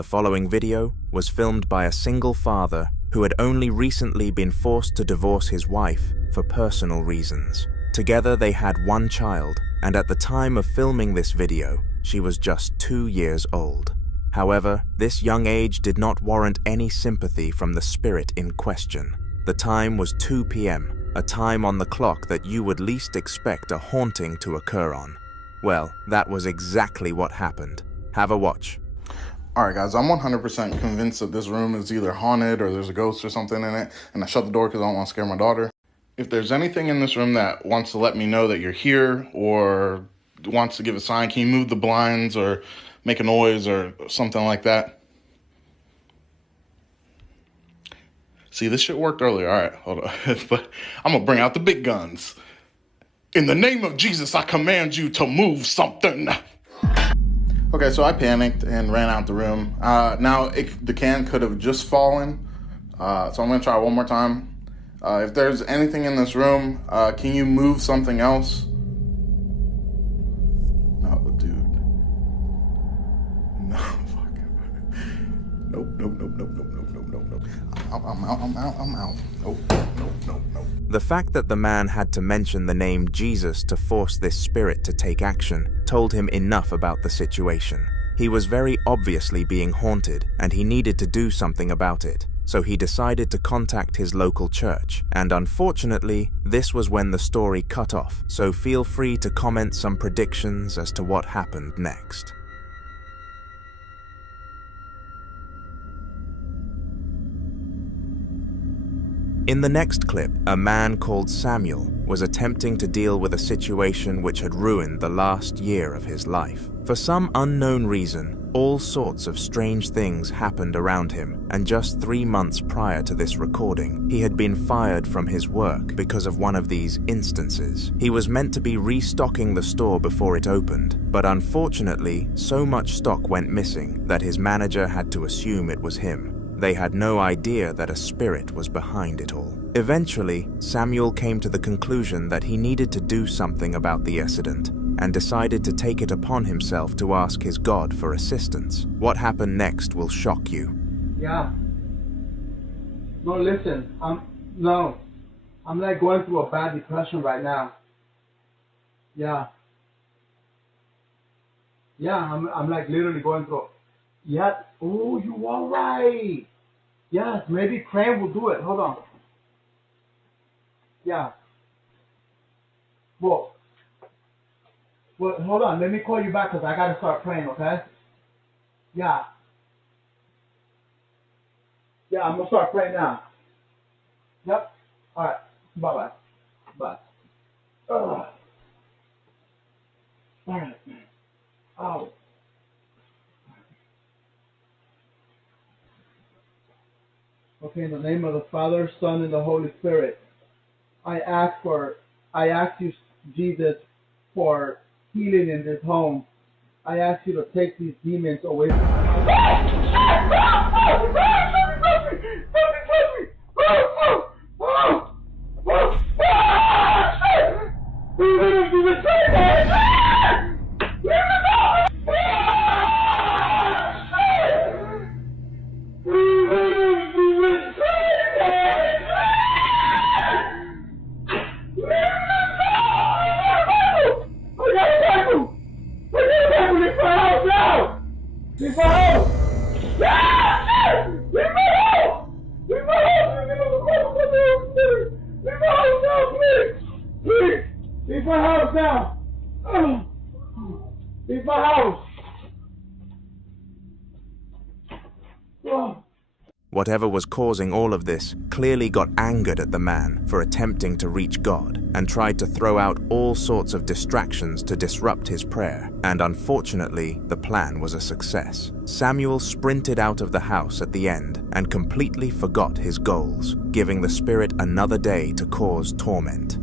The following video was filmed by a single father who had only recently been forced to divorce his wife for personal reasons. Together they had one child, and at the time of filming this video, she was just 2 years old. However, this young age did not warrant any sympathy from the spirit in question. The time was 2 p.m., a time on the clock that you would least expect a haunting to occur on. Well, that was exactly what happened. Have a watch. Alright guys, I'm 100% convinced that this room is either haunted or there's a ghost or something in it, and I shut the door because I don't want to scare my daughter. If there's anything in this room that wants to let me know that you're here or wants to give a sign, can you move the blinds or make a noise or something like that? See, this shit worked earlier. Alright, hold on. But I'm going to bring out the big guns. In the name of Jesus, I command you to move something. Okay, so I panicked and ran out the room. Now, the can could have just fallen, so I'm going to try one more time. If there's anything in this room, can you move something else? No, dude. No, fucking. Nope. I'm out. Nope. The fact that the man had to mention the name Jesus to force this spirit to take action told him enough about the situation. He was very obviously being haunted, and he needed to do something about it. So he decided to contact his local church, and unfortunately, this was when the story cut off, so feel free to comment some predictions as to what happened next. In the next clip, a man called Samuel was attempting to deal with a situation which had ruined the last year of his life. For some unknown reason, all sorts of strange things happened around him, and just 3 months prior to this recording, he had been fired from his work because of one of these instances. He was meant to be restocking the store before it opened, but unfortunately, so much stock went missing that his manager had to assume it was him. They had no idea that a spirit was behind it all. Eventually, Samuel came to the conclusion that he needed to do something about the accident, and decided to take it upon himself to ask his God for assistance. What happened next will shock you. Yeah. No, listen. I'm like going through a bad depression right now. Yeah. Yeah, I'm like literally going through. Yeah. Oh, you are right. Yes, maybe praying will do it. Hold on. Yeah. Well, hold on. Let me call you back because I got to start praying, okay? Yeah. Yeah, I'm going to start praying now. Yep. All right. Bye-bye. Bye. All right. Oh. Okay, in the name of the Father, Son, and the Holy Spirit, I ask you, Jesus, for healing in this home. I ask you to take these demons away from Leave my house now! Leave my house! Whatever was causing all of this clearly got angered at the man for attempting to reach God, and tried to throw out all sorts of distractions to disrupt his prayer, and unfortunately, the plan was a success. Samuel sprinted out of the house at the end and completely forgot his goals, giving the spirit another day to cause torment.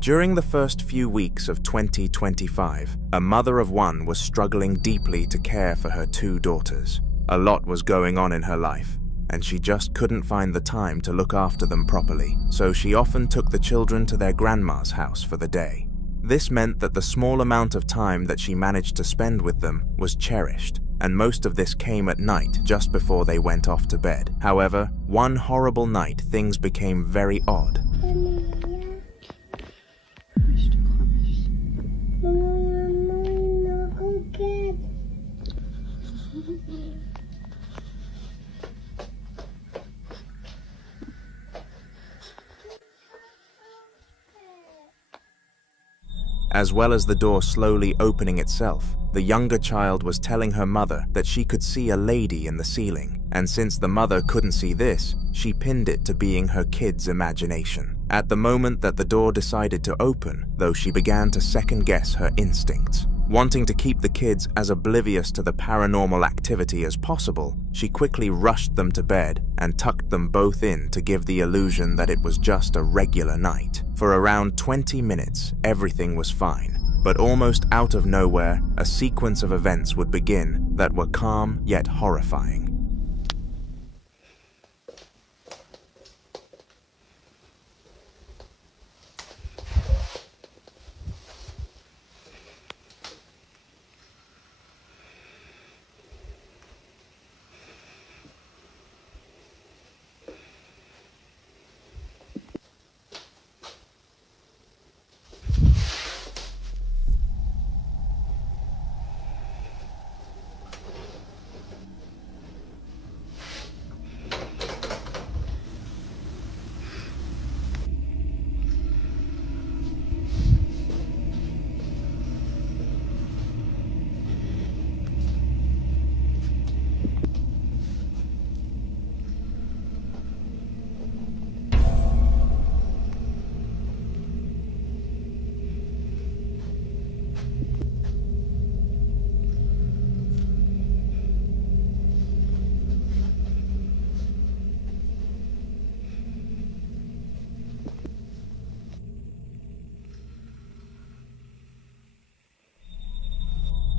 During the first few weeks of 2025, a mother of one was struggling deeply to care for her 2 daughters. A lot was going on in her life, and she just couldn't find the time to look after them properly, so she often took the children to their grandma's house for the day. This meant that the small amount of time that she managed to spend with them was cherished, and most of this came at night just before they went off to bed. However, one horrible night things became very odd. As well as the door slowly opening itself, the younger child was telling her mother that she could see a lady in the ceiling, and since the mother couldn't see this, she pinned it to being her kid's imagination. At the moment that the door decided to open, though, she began to second-guess her instincts. Wanting to keep the kids as oblivious to the paranormal activity as possible, she quickly rushed them to bed and tucked them both in to give the illusion that it was just a regular night. For around 20 minutes, everything was fine, but almost out of nowhere, a sequence of events would begin that were calm yet horrifying.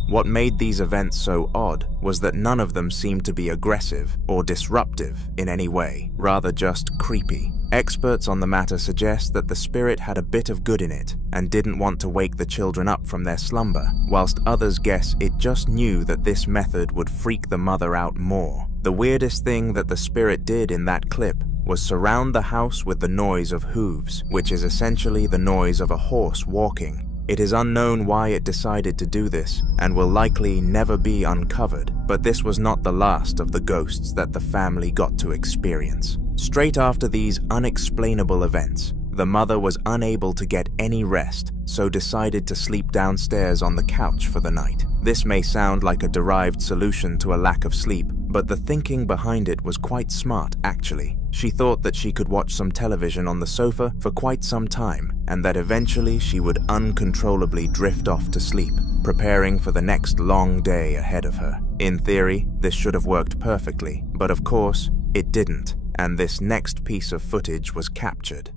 What made these events so odd was that none of them seemed to be aggressive or disruptive in any way, rather just creepy. Experts on the matter suggest that the spirit had a bit of good in it and didn't want to wake the children up from their slumber, whilst others guess it just knew that this method would freak the mother out more. The weirdest thing that the spirit did in that clip was surround the house with the noise of hooves, which is essentially the noise of a horse walking. It is unknown why it decided to do this, and will likely never be uncovered, but this was not the last of the ghosts that the family got to experience. Straight after these unexplainable events, the mother was unable to get any rest, so decided to sleep downstairs on the couch for the night. This may sound like a derived solution to a lack of sleep, but the thinking behind it was quite smart, actually. She thought that she could watch some television on the sofa for quite some time, and that eventually she would uncontrollably drift off to sleep, preparing for the next long day ahead of her. In theory, this should have worked perfectly, but of course, it didn't, and this next piece of footage was captured.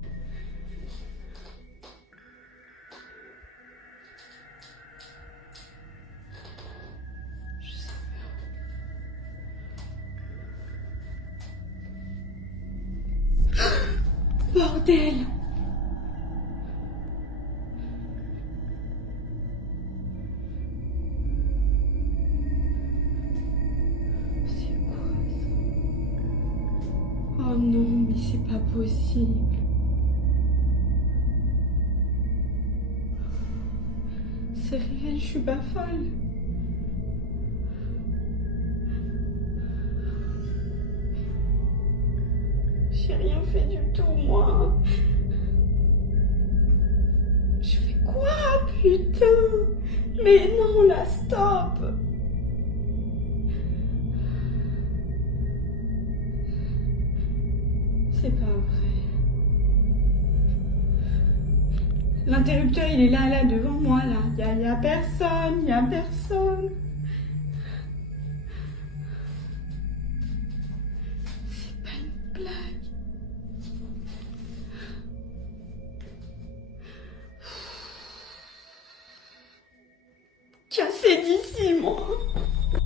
Bordel! C'est quoi ça? Oh non, mais c'est pas possible. C'est réel, je suis pas folle. J'ai rien fait du tout, moi. Je fais quoi, putain? Mais non, là, stop. C'est pas vrai. L'interrupteur, il est là, devant moi, là. Y a personne, y a personne. C'est pas une blague. Cassé d'ici, moi.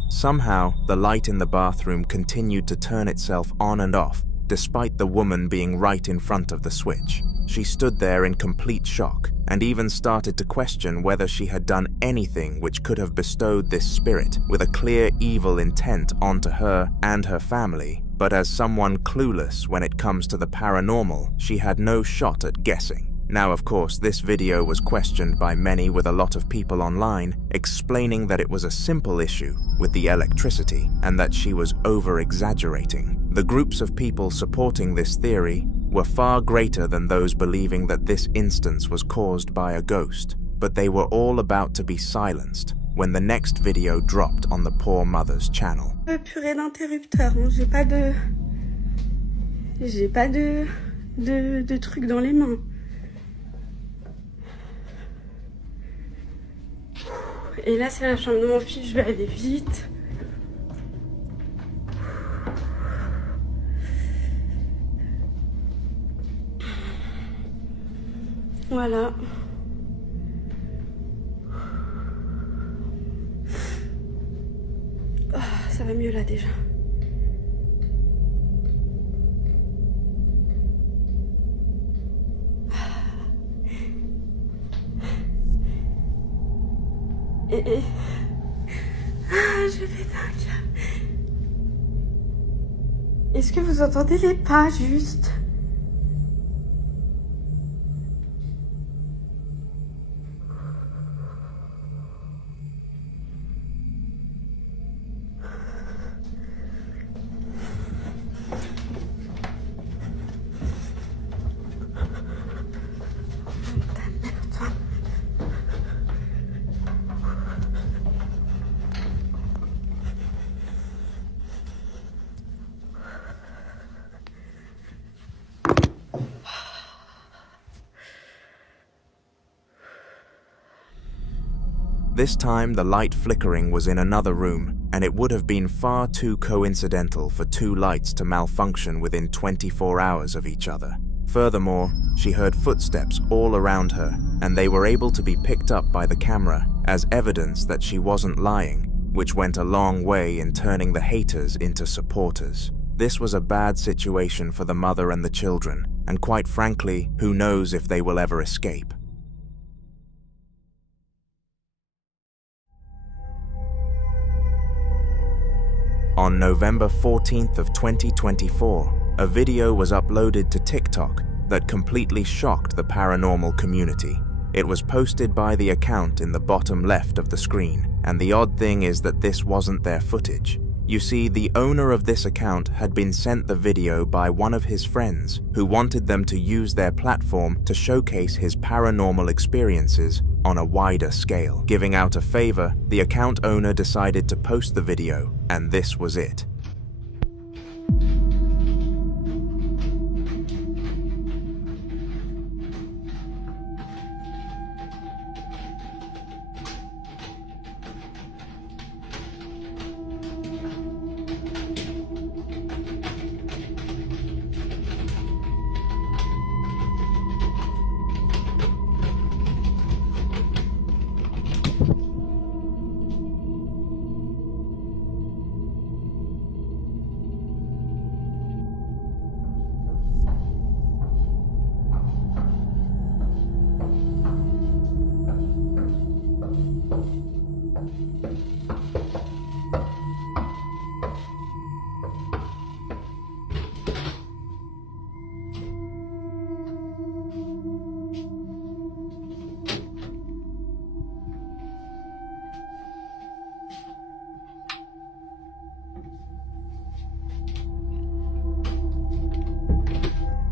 Somehow, the light in the bathroom continued to turn itself on and off, despite the woman being right in front of the switch. She stood there in complete shock and even started to question whether she had done anything which could have bestowed this spirit with a clear evil intent onto her and her family. But as someone clueless when it comes to the paranormal, she had no shot at guessing. Now, of course, this video was questioned by many, with a lot of people online explaining that it was a simple issue with the electricity and that she was over-exaggerating. The groups of people supporting this theory were far greater than those believing that this instance was caused by a ghost, but they were all about to be silenced when the next video dropped on the poor mother's channel. Purée d'interrupteur, j'ai pas de truc dans les mains. Et là, c'est la chambre de mon fils, je vais aller vite. Voilà. Oh, ça va mieux là déjà. Je vais dingue. Est-ce que vous entendez les pas juste? This time, the light flickering was in another room, and it would have been far too coincidental for two lights to malfunction within 24 hours of each other. Furthermore, she heard footsteps all around her, and they were able to be picked up by the camera as evidence that she wasn't lying, which went a long way in turning the haters into supporters. This was a bad situation for the mother and the children, and quite frankly, who knows if they will ever escape. On November 14th of 2024, a video was uploaded to TikTok that completely shocked the paranormal community. It was posted by the account in the bottom left of the screen, and the odd thing is that this wasn't their footage. You see, the owner of this account had been sent the video by one of his friends who wanted them to use their platform to showcase his paranormal experiences on a wider scale. Giving out a favor, the account owner decided to post the video, and this was it.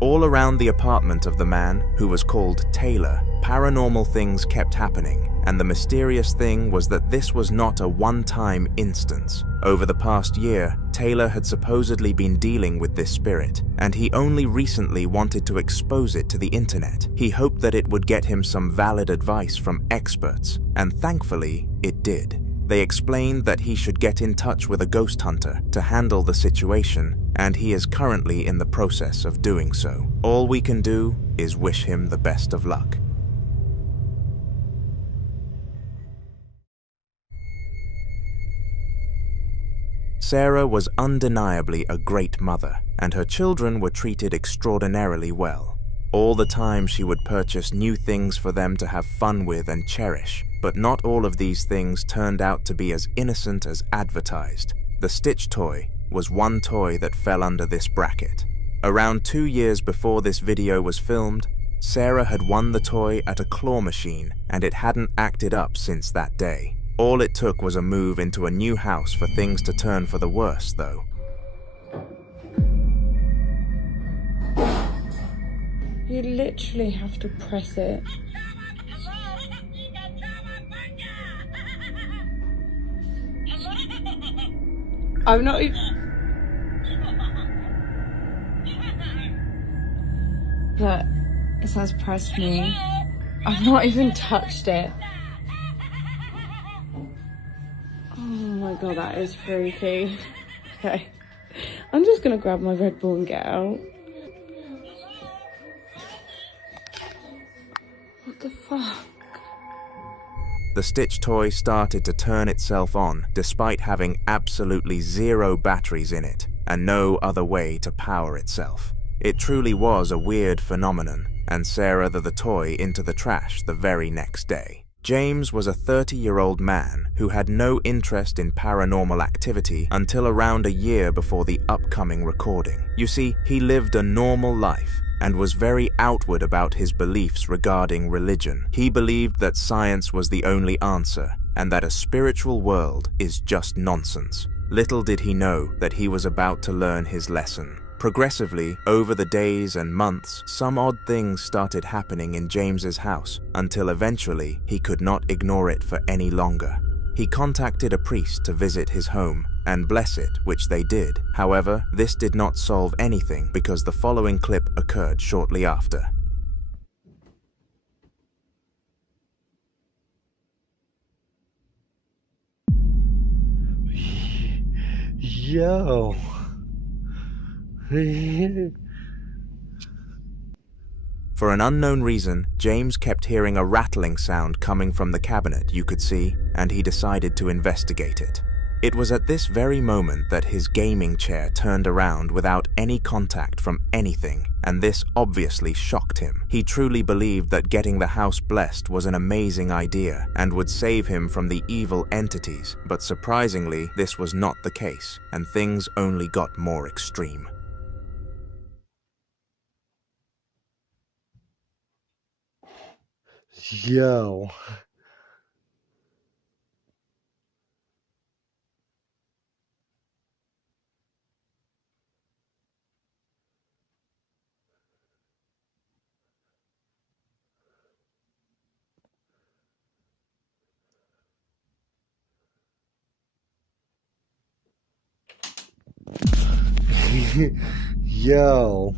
All around the apartment of the man, who was called Taylor, paranormal things kept happening, and the mysterious thing was that this was not a one-time instance. Over the past year, Taylor had supposedly been dealing with this spirit, and he only recently wanted to expose it to the internet. He hoped that it would get him some valid advice from experts, and thankfully, it did. They explained that he should get in touch with a ghost hunter to handle the situation, and he is currently in the process of doing so. All we can do is wish him the best of luck. Sarah was undeniably a great mother, and her children were treated extraordinarily well. All the time she would purchase new things for them to have fun with and cherish, but not all of these things turned out to be as innocent as advertised. The Stitch toy was one toy that fell under this bracket. Around 2 years before this video was filmed, Sarah had won the toy at a claw machine, and it hadn't acted up since that day. All it took was a move into a new house for things to turn for the worse, though. You literally have to press it. I'm not even... Look, it says press me. I've not even touched it. Oh my god, that is freaky. Okay, I'm just gonna grab my Red Bull and get out. What the fuck? The Stitch toy started to turn itself on despite having absolutely zero batteries in it and no other way to power itself. It truly was a weird phenomenon, and Sarah threw the toy into the trash the very next day. James was a 30-year-old man who had no interest in paranormal activity until around a year before the upcoming recording. You see, he lived a normal life and was very outward about his beliefs regarding religion. He believed that science was the only answer and that a spiritual world is just nonsense. Little did he know that he was about to learn his lesson. Progressively, over the days and months, some odd things started happening in James's house until eventually he could not ignore it for any longer. He contacted a priest to visit his home and bless it, which they did. However, this did not solve anything because the following clip occurred shortly after. Yo. For an unknown reason, James kept hearing a rattling sound coming from the cabinet you could see, and he decided to investigate it. It was at this very moment that his gaming chair turned around without any contact from anything, and this obviously shocked him. He truly believed that getting the house blessed was an amazing idea and would save him from the evil entities, but surprisingly, this was not the case, and things only got more extreme. Yo. Yo.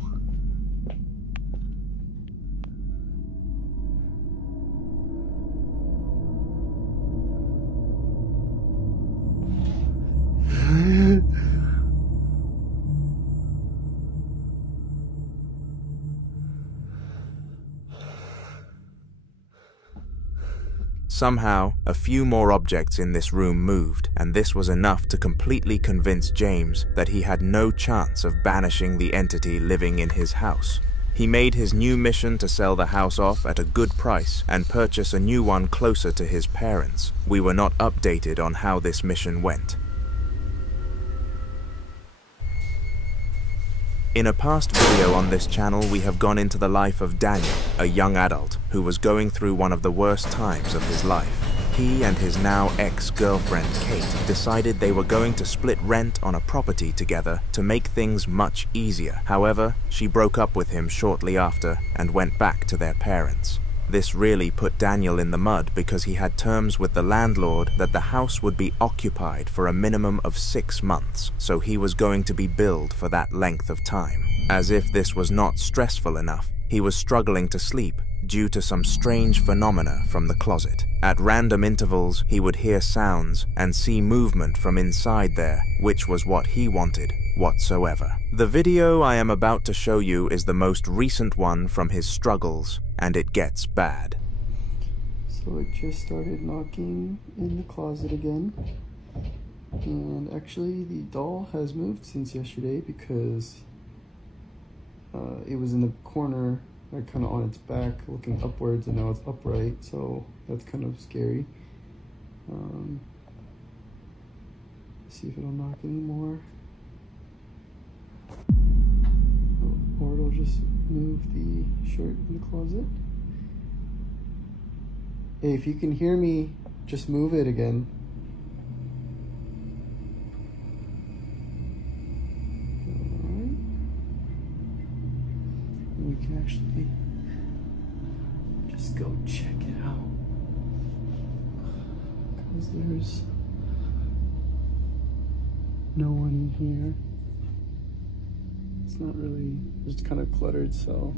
Somehow, a few more objects in this room moved, and this was enough to completely convince James that he had no chance of banishing the entity living in his house. He made his new mission to sell the house off at a good price and purchase a new one closer to his parents. We were not updated on how this mission went. In a past video on this channel, we have gone into the life of Daniel, a young adult who was going through one of the worst times of his life. He and his now ex-girlfriend Kate decided they were going to split rent on a property together to make things much easier. However, she broke up with him shortly after and went back to their parents. This really put Daniel in the mud because he had terms with the landlord that the house would be occupied for a minimum of 6 months, so he was going to be billed for that length of time. As if this was not stressful enough, he was struggling to sleep due to some strange phenomena from the closet. At random intervals, he would hear sounds and see movement from inside there, which was what he wanted whatsoever. The video I am about to show you is the most recent one from his struggles, and it gets bad. So it just started knocking in the closet again, and actually the doll has moved since yesterday because it was in the corner like kind of on its back looking upwards, and now it's upright, so that's kind of scary. See if it'll knock anymore. Or it'll just move the shirt in the closet. Hey, if you can hear me, just move it again. Alright. We can actually just go check it out. Because there's no one in here. It's not really, it's kind of cluttered, so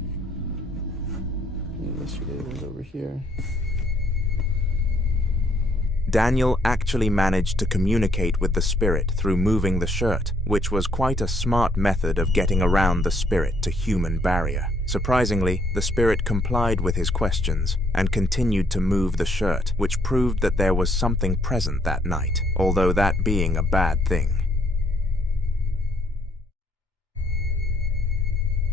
yesterday it was over here. Daniel actually managed to communicate with the spirit through moving the shirt, which was quite a smart method of getting around the spirit to human barrier. Surprisingly, the spirit complied with his questions and continued to move the shirt, which proved that there was something present that night, although that being a bad thing.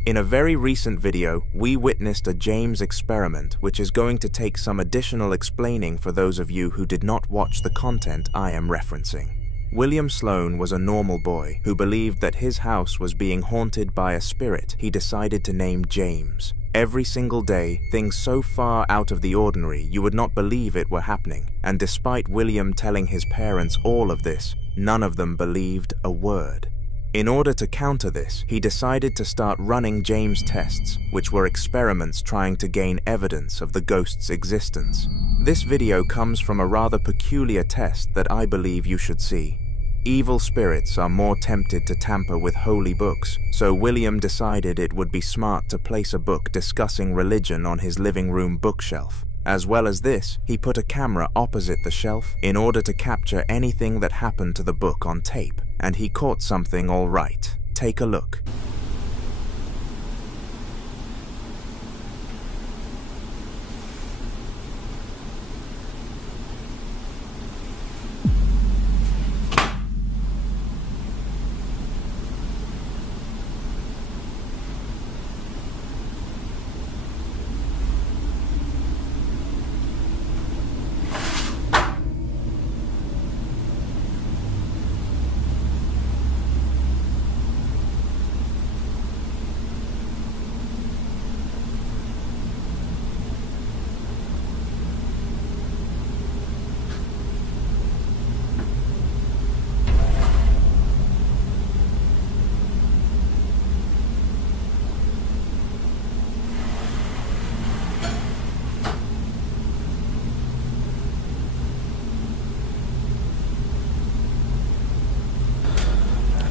In a very recent video, we witnessed a James experiment which is going to take some additional explaining for those of you who did not watch the content I am referencing. William Sloane was a normal boy who believed that his house was being haunted by a spirit he decided to name James. Every single day, things so far out of the ordinary you would not believe it were happening, and despite William telling his parents all of this, none of them believed a word. In order to counter this, he decided to start running James tests, which were experiments trying to gain evidence of the ghost's existence. This video comes from a rather peculiar test that I believe you should see. Evil spirits are more tempted to tamper with holy books, so William decided it would be smart to place a book discussing religion on his living room bookshelf. As well as this, he put a camera opposite the shelf in order to capture anything that happened to the book on tape, and he caught something all right. Take a look.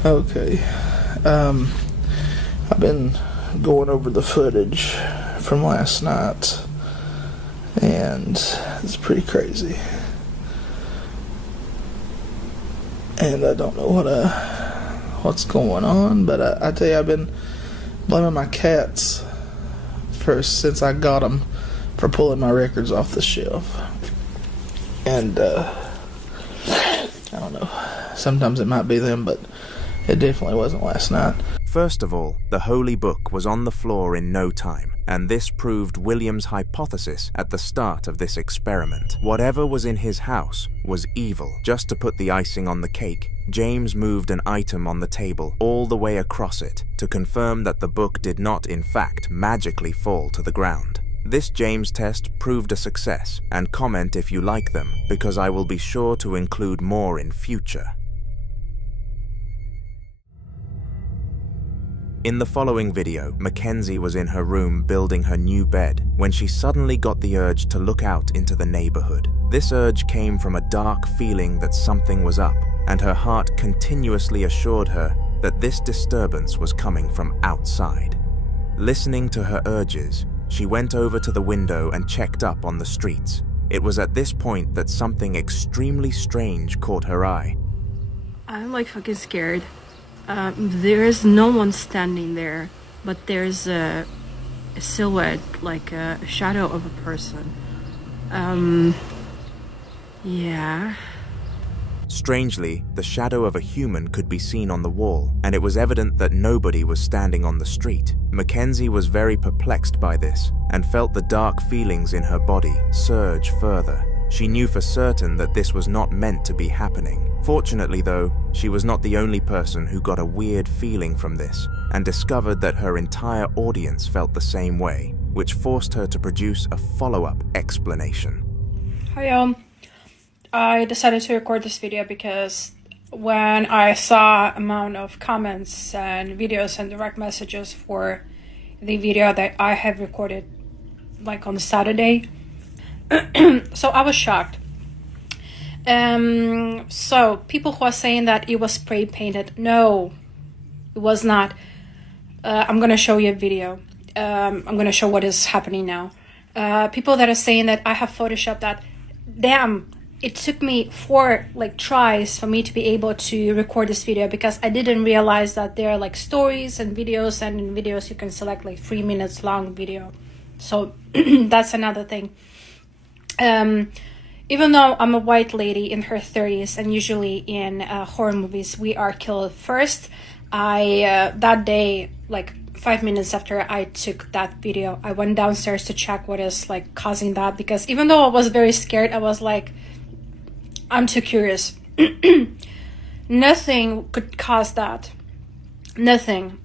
Okay, I've been going over the footage from last night, and it's pretty crazy. And I don't know what's going on, but I tell you, I've been blaming my cats since I got them for pulling my records off the shelf. And I don't know, sometimes it might be them, but it definitely wasn't last night. First of all, the holy book was on the floor in no time, and this proved William's hypothesis at the start of this experiment. Whatever was in his house was evil. Just to put the icing on the cake, James moved an item on the table all the way across it to confirm that the book did not in fact magically fall to the ground. This James test proved a success, and comment if you like them, because I will be sure to include more in future. In the following video, Mackenzie was in her room building her new bed when she suddenly got the urge to look out into the neighborhood. This urge came from a dark feeling that something was up, and her heart continuously assured her that this disturbance was coming from outside. Listening to her urges, she went over to the window and checked up on the streets. It was at this point that something extremely strange caught her eye. I'm like fucking scared. There is no one standing there, but there's a silhouette, like a shadow of a person. Yeah. Strangely, the shadow of a human could be seen on the wall, and it was evident that nobody was standing on the street. Mackenzie was very perplexed by this, and felt the dark feelings in her body surge further. She knew for certain that this was not meant to be happening. Fortunately, though, she was not the only person who got a weird feeling from this, and discovered that her entire audience felt the same way, which forced her to produce a follow-up explanation. Hi, I decided to record this video because when I saw amount of comments and videos and direct messages for the video that I had recorded like on Saturday, so I was shocked. So people who are saying that it was spray painted, no, it was not. I'm gonna show you a video. I'm gonna show what is happening now. People that are saying that I have photoshopped that, damn, it took me 4 tries for me to be able to record this video, because I didn't realize that there are stories and videos, and in videos you can select 3 minutes long video. So that's another thing. Even though I'm a white lady in her 30s, and usually in horror movies we are killed first, I that day, 5 minutes after I took that video, I went downstairs to check what is causing that, because even though I was very scared, I was I'm too curious. Nothing could cause that. Nothing.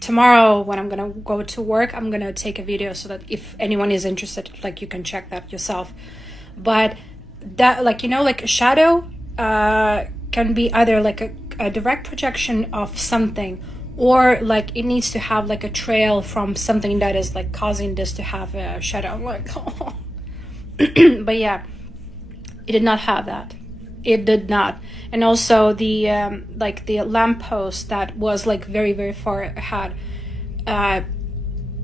Tomorrow when I'm gonna go to work, I'm gonna take a video so that if anyone is interested, you can check that yourself. But that, a shadow can be either a direct projection of something, or it needs to have a trail from something that is causing this to have a shadow. But yeah, it did not have that. It did not. And also the the lamppost that was very, very far ahead,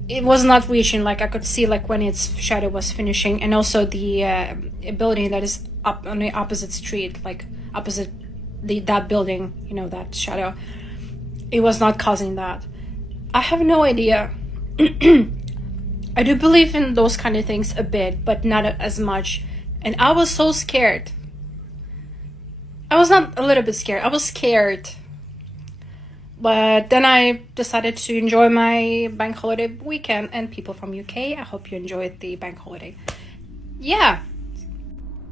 it was not reaching. I could see when its shadow was finishing. And also the building that is up on the opposite street, opposite that building, that shadow, it was not causing that. I have no idea. I do believe in those kind of things a bit, but not as much. And I was so scared. I was not a little bit scared. I was scared. But then I decided to enjoy my bank holiday weekend. And people from UK, I hope you enjoyed the bank holiday. Yeah.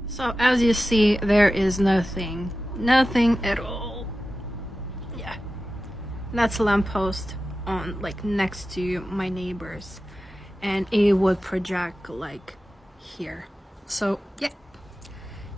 So as you see, there is nothing. Nothing at all. Yeah. That's a lamppost on next to my neighbors. And it would project here. So, yeah,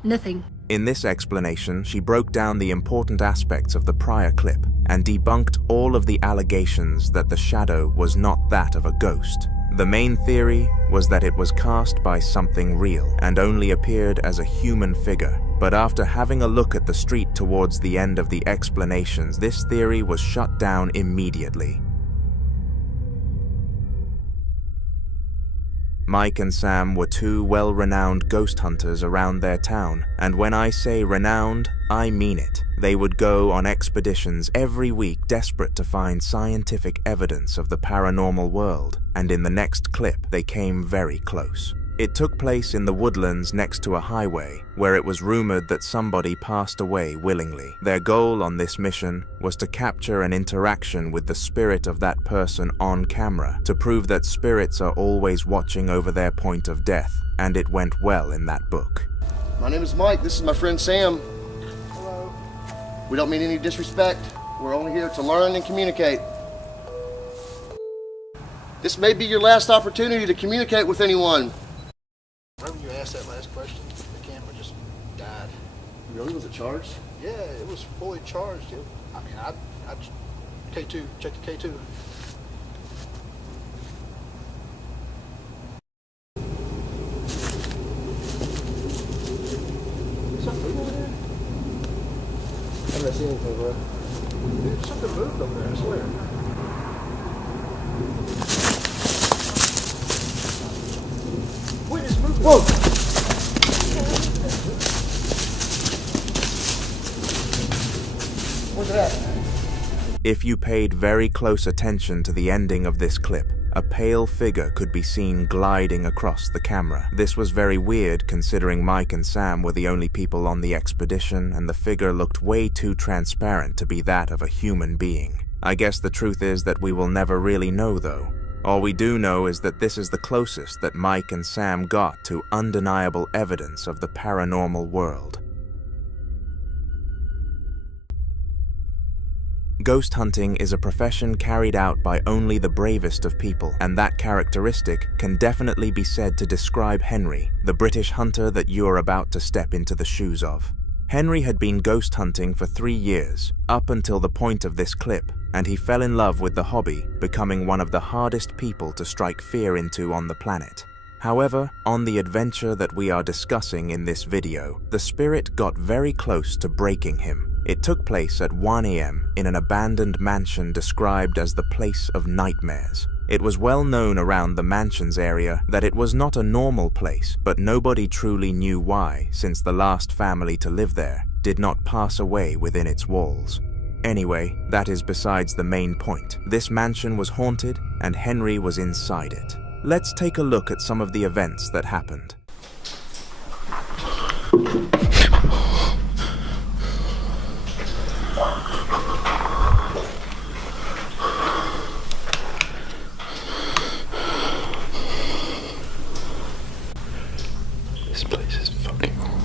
nothing. In this explanation, she broke down the important aspects of the prior clip and debunked all of the allegations that the shadow was not that of a ghost. The main theory was that it was cast by something real and only appeared as a human figure. But after having a look at the street towards the end of the explanations, this theory was shut down immediately. Mike and Sam were 2 well-renowned ghost hunters around their town, and when I say renowned, I mean it. They would go on expeditions every week, desperate to find scientific evidence of the paranormal world, and in the next clip, they came very close. It took place in the woodlands next to a highway, where it was rumored that somebody passed away willingly. Their goal on this mission was to capture an interaction with the spirit of that person on camera, to prove that spirits are always watching over their point of death, and it went well in that book. My name is Mike, this is my friend Sam. Hello. We don't mean any disrespect, we're only here to learn and communicate. This may be your last opportunity to communicate with anyone. When you asked that last question, the camera just died. Really? Was it charged? Yeah, it was fully charged. I mean, I K2, check the K2. Something over there? I haven't seen anything, bro. Dude, something moved over there, I swear. Wait, it's moving. Whoa! Where's it at? If you paid very close attention to the ending of this clip, a pale figure could be seen gliding across the camera. This was very weird considering Mike and Sam were the only people on the expedition, and the figure looked way too transparent to be that of a human being. I guess the truth is that we will never really know though. All we do know is that this is the closest that Mike and Sam got to undeniable evidence of the paranormal world. Ghost hunting is a profession carried out by only the bravest of people, and that characteristic can definitely be said to describe Henry, the British hunter that you are about to step into the shoes of. Henry had been ghost hunting for 3 years, up until the point of this clip, and he fell in love with the hobby, becoming one of the hardest people to strike fear into on the planet. However, on the adventure that we are discussing in this video, the spirit got very close to breaking him. It took place at 1 AM in an abandoned mansion described as the place of nightmares. It was well known around the mansion's area that it was not a normal place, but nobody truly knew why, since the last family to live there did not pass away within its walls. Anyway, that is besides the main point. This mansion was haunted, and Henry was inside it. Let's take a look at some of the events that happened. This place is fucking horrible.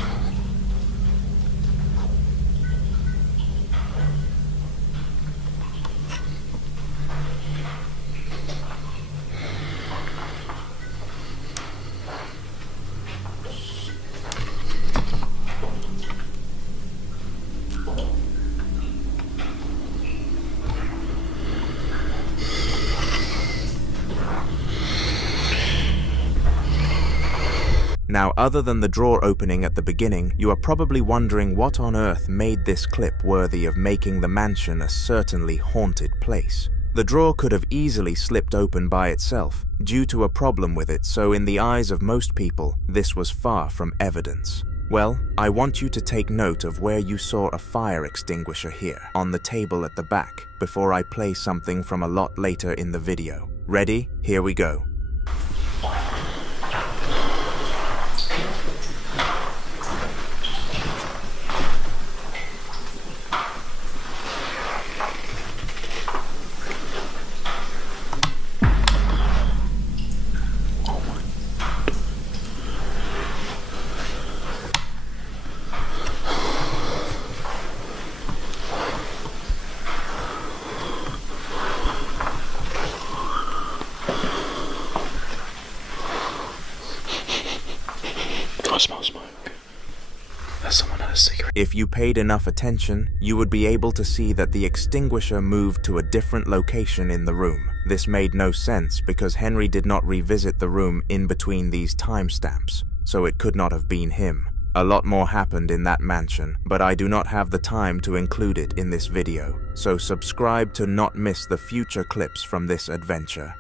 Now, other than the drawer opening at the beginning, you are probably wondering what on earth made this clip worthy of making the mansion a certainly haunted place. The drawer could have easily slipped open by itself, due to a problem with it, so in the eyes of most people, this was far from evidence. Well, I want you to take note of where you saw a fire extinguisher here, on the table at the back, before I play something from a lot later in the video. Ready? Here we go. I smell smoke. That's someone had a cigarette. If you paid enough attention, you would be able to see that the extinguisher moved to a different location in the room. This made no sense because Henry did not revisit the room in between these timestamps, so it could not have been him. A lot more happened in that mansion, but I do not have the time to include it in this video, so subscribe to not miss the future clips from this adventure.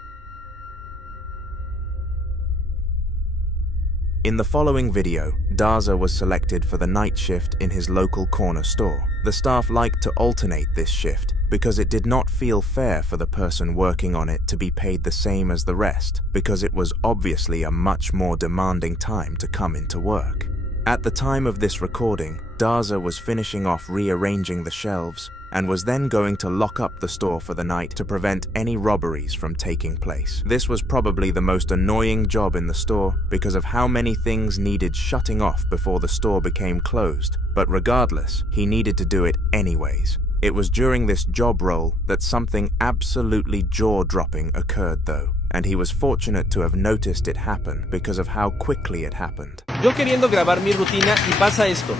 In the following video, Daza was selected for the night shift in his local corner store. The staff liked to alternate this shift because it did not feel fair for the person working on it to be paid the same as the rest, because it was obviously a much more demanding time to come into work. At the time of this recording, Daza was finishing off rearranging the shelves and was then going to lock up the store for the night to prevent any robberies from taking place. This was probably the most annoying job in the store because of how many things needed shutting off before the store became closed, but regardless, he needed to do it anyways. It was during this job role that something absolutely jaw-dropping occurred though, and he was fortunate to have noticed it happen because of how quickly it happened. Yo queriendo grabar mi rutina y pasa esto.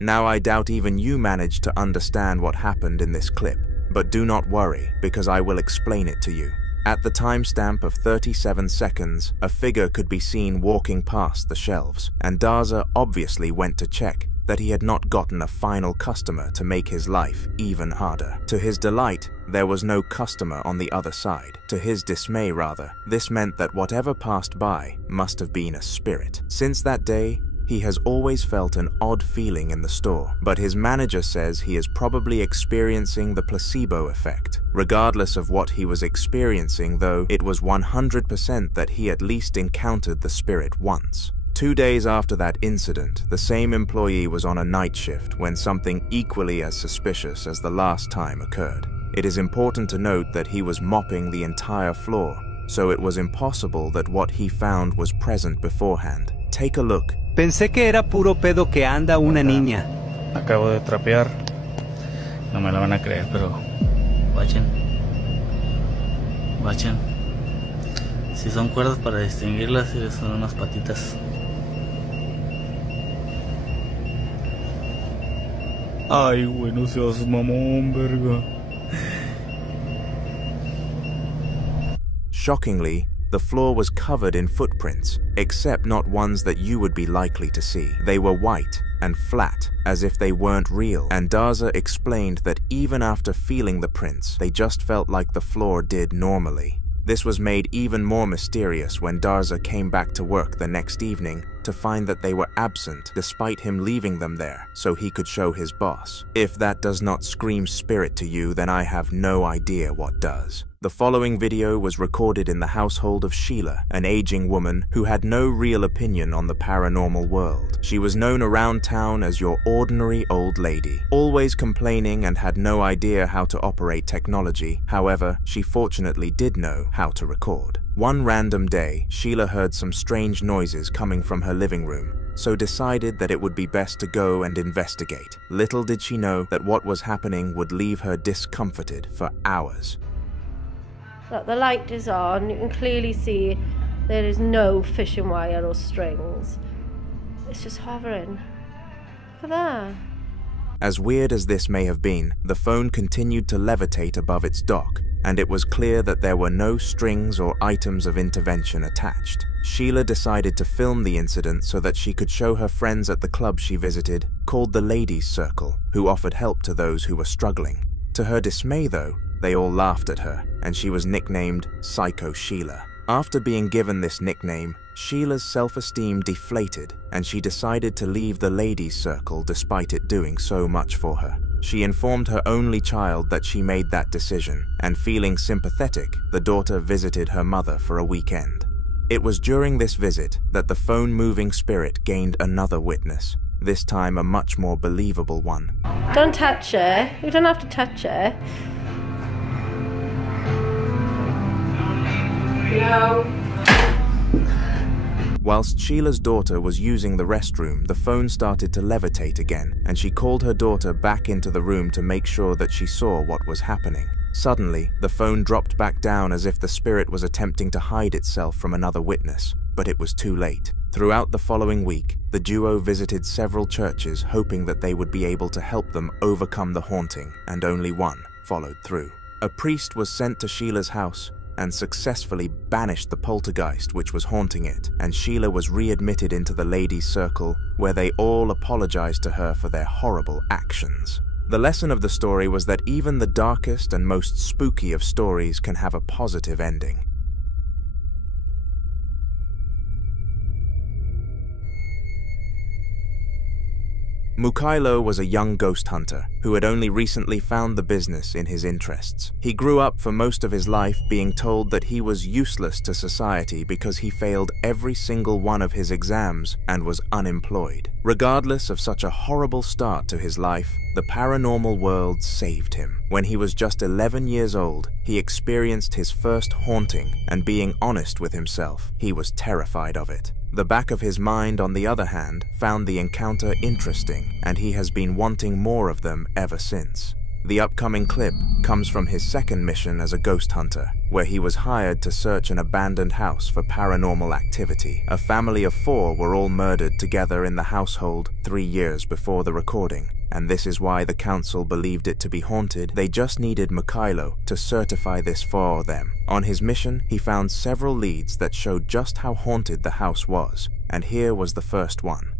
Now I doubt even you managed to understand what happened in this clip, but do not worry, because I will explain it to you. At the timestamp of 37 seconds, a figure could be seen walking past the shelves, and Darza obviously went to check that he had not gotten a final customer to make his life even harder. To his delight, there was no customer on the other side. To his dismay, rather, this meant that whatever passed by must have been a spirit. Since that day, he has always felt an odd feeling in the store, but his manager says he is probably experiencing the placebo effect. Regardless of what he was experiencing, though, it was 100% that he at least encountered the spirit once. 2 days after that incident, the same employee was on a night shift when something equally as suspicious as the last time occurred. It is important to note that he was mopping the entire floor, so it was impossible that what he found was present beforehand. Take a look. Pensé que era puro pedo que anda una niña. Acabo de trapear. No me lo van a creer, pero bachen. Si son cuerdas para distinguirlas, son unas patitas. Ay, güey, no seas mamón, verga. Shockingly, the floor was covered in footprints, except not ones that you would be likely to see. They were white and flat, as if they weren't real, and Darza explained that even after feeling the prints, they just felt like the floor did normally. This was made even more mysterious when Darza came back to work the next evening to find that they were absent despite him leaving them there so he could show his boss. If that does not scream spirit to you, then I have no idea what does. The following video was recorded in the household of Sheila, an aging woman who had no real opinion on the paranormal world. She was known around town as your ordinary old lady, always complaining and had no idea how to operate technology. However, she fortunately did know how to record. One random day, Sheila heard some strange noises coming from her living room, so decided that it would be best to go and investigate. Little did she know that what was happening would leave her discomforted for hours. Look, the light is on. You can clearly see there is no fishing wire or strings. It's just hovering. Look at that. As weird as this may have been, the phone continued to levitate above its dock, and it was clear that there were no strings or items of intervention attached. Sheila decided to film the incident so that she could show her friends at the club she visited, called the Ladies' Circle, who offered help to those who were struggling. To her dismay, though, they all laughed at her, and she was nicknamed Psycho Sheila. After being given this nickname, Sheila's self-esteem deflated, and she decided to leave the Ladies' Circle despite it doing so much for her. She informed her only child that she made that decision, and feeling sympathetic, the daughter visited her mother for a weekend. It was during this visit that the phone-moving spirit gained another witness, this time a much more believable one. Don't touch her. You don't have to touch her. No. Whilst Sheila's daughter was using the restroom, the phone started to levitate again, and she called her daughter back into the room to make sure that she saw what was happening. Suddenly, the phone dropped back down as if the spirit was attempting to hide itself from another witness, but it was too late. Throughout the following week, the duo visited several churches hoping that they would be able to help them overcome the haunting, and only one followed through. A priest was sent to Sheila's house and successfully banished the poltergeist which was haunting it, and Sheila was readmitted into the Ladies' Circle, where they all apologized to her for their horrible actions. The lesson of the story was that even the darkest and most spooky of stories can have a positive ending. Mukailo was a young ghost hunter who had only recently found the business in his interests. He grew up for most of his life being told that he was useless to society because he failed every single one of his exams and was unemployed. Regardless of such a horrible start to his life, the paranormal world saved him. When he was just 11 years old, he experienced his first haunting, and being honest with himself, he was terrified of it. The back of his mind, on the other hand, found the encounter interesting, and he has been wanting more of them ever since. The upcoming clip comes from his second mission as a ghost hunter, where he was hired to search an abandoned house for paranormal activity. A family of 4 were all murdered together in the household 3 years before the recording, and this is why the council believed it to be haunted. They just needed Mikhailo to certify this for them. On his mission, he found several leads that showed just how haunted the house was, and here was the first one.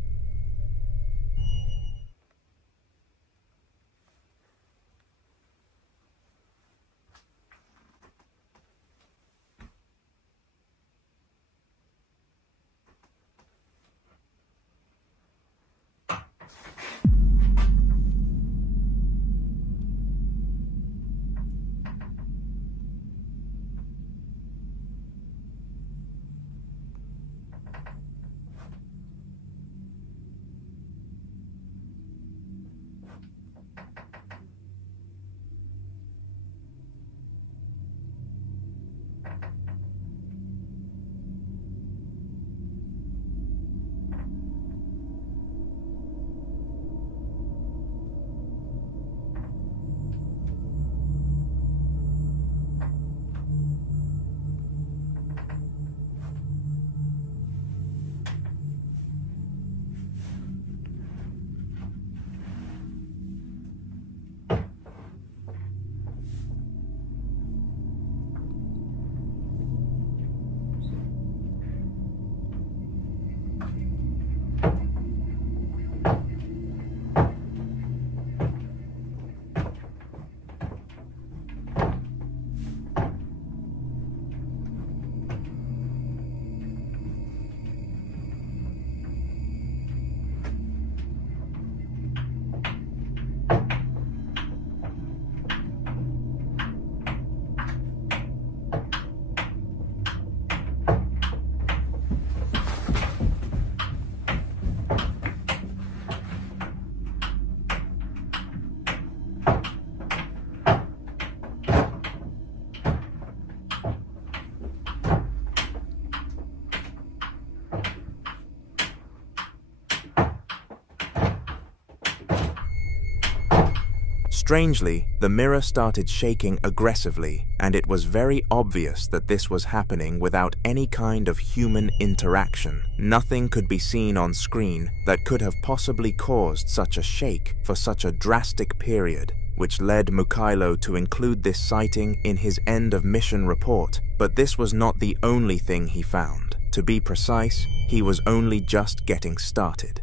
Strangely, the mirror started shaking aggressively, and it was very obvious that this was happening without any kind of human interaction. Nothing could be seen on screen that could have possibly caused such a shake for such a drastic period, which led Mikhailo to include this sighting in his end of mission report. But this was not the only thing he found. To be precise, he was only just getting started.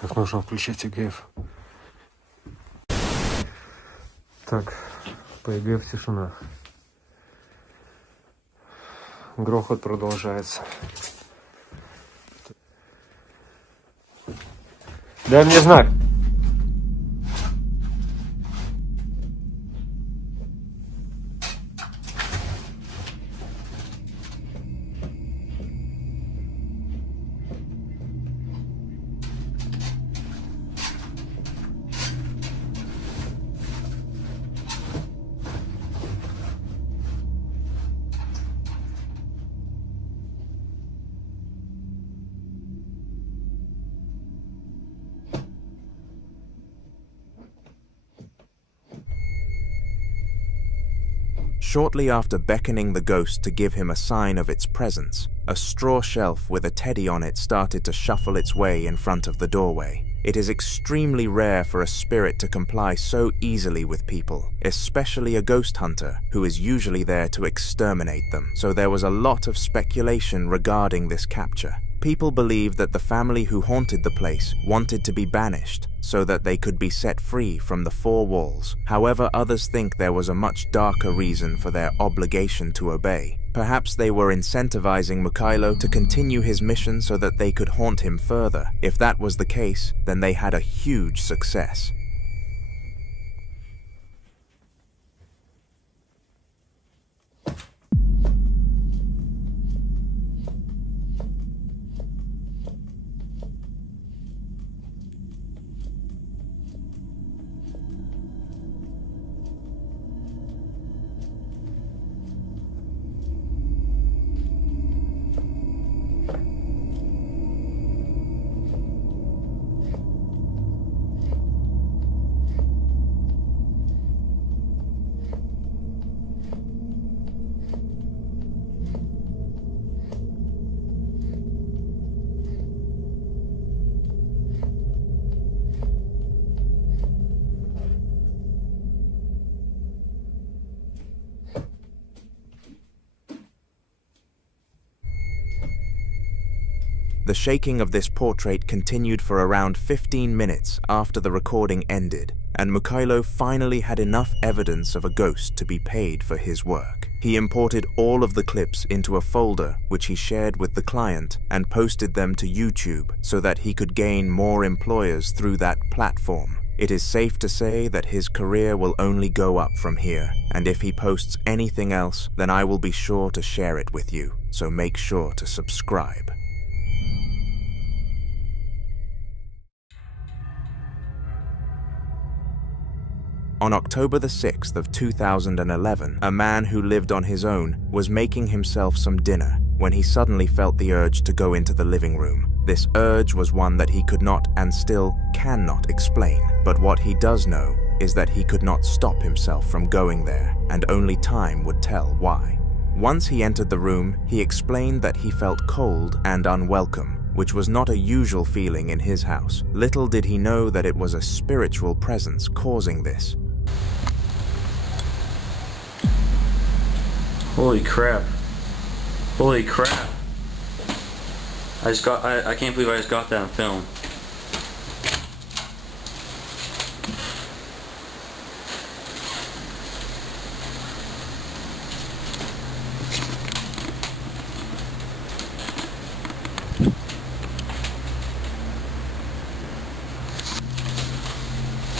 Так, нужно включать ЭГФ. Так, по ЭГФ тишина. Грохот продолжается. Дай мне знак. Shortly after beckoning the ghost to give him a sign of its presence, a straw shelf with a teddy on it started to shuffle its way in front of the doorway. It is extremely rare for a spirit to comply so easily with people, especially a ghost hunter who is usually there to exterminate them, so there was a lot of speculation regarding this capture. People believed that the family who haunted the place wanted to be banished so that they could be set free from the 4 walls. However, others think there was a much darker reason for their obligation to obey. Perhaps they were incentivizing Mikhailo to continue his mission so that they could haunt him further. If that was the case, then they had a huge success. The shaking of this portrait continued for around 15 minutes after the recording ended, and Mikhailo finally had enough evidence of a ghost to be paid for his work. He imported all of the clips into a folder which he shared with the client and posted them to YouTube so that he could gain more employers through that platform. It is safe to say that his career will only go up from here, and if he posts anything else, then I will be sure to share it with you, so make sure to subscribe. On October the 6th of 2011, a man who lived on his own was making himself some dinner when he suddenly felt the urge to go into the living room. This urge was one that he could not and still cannot explain, but what he does know is that he could not stop himself from going there, and only time would tell why. Once he entered the room, he explained that he felt cold and unwelcome, which was not a usual feeling in his house. Little did he know that it was a spiritual presence causing this. Holy crap. Holy crap. I can't believe I just got that on film.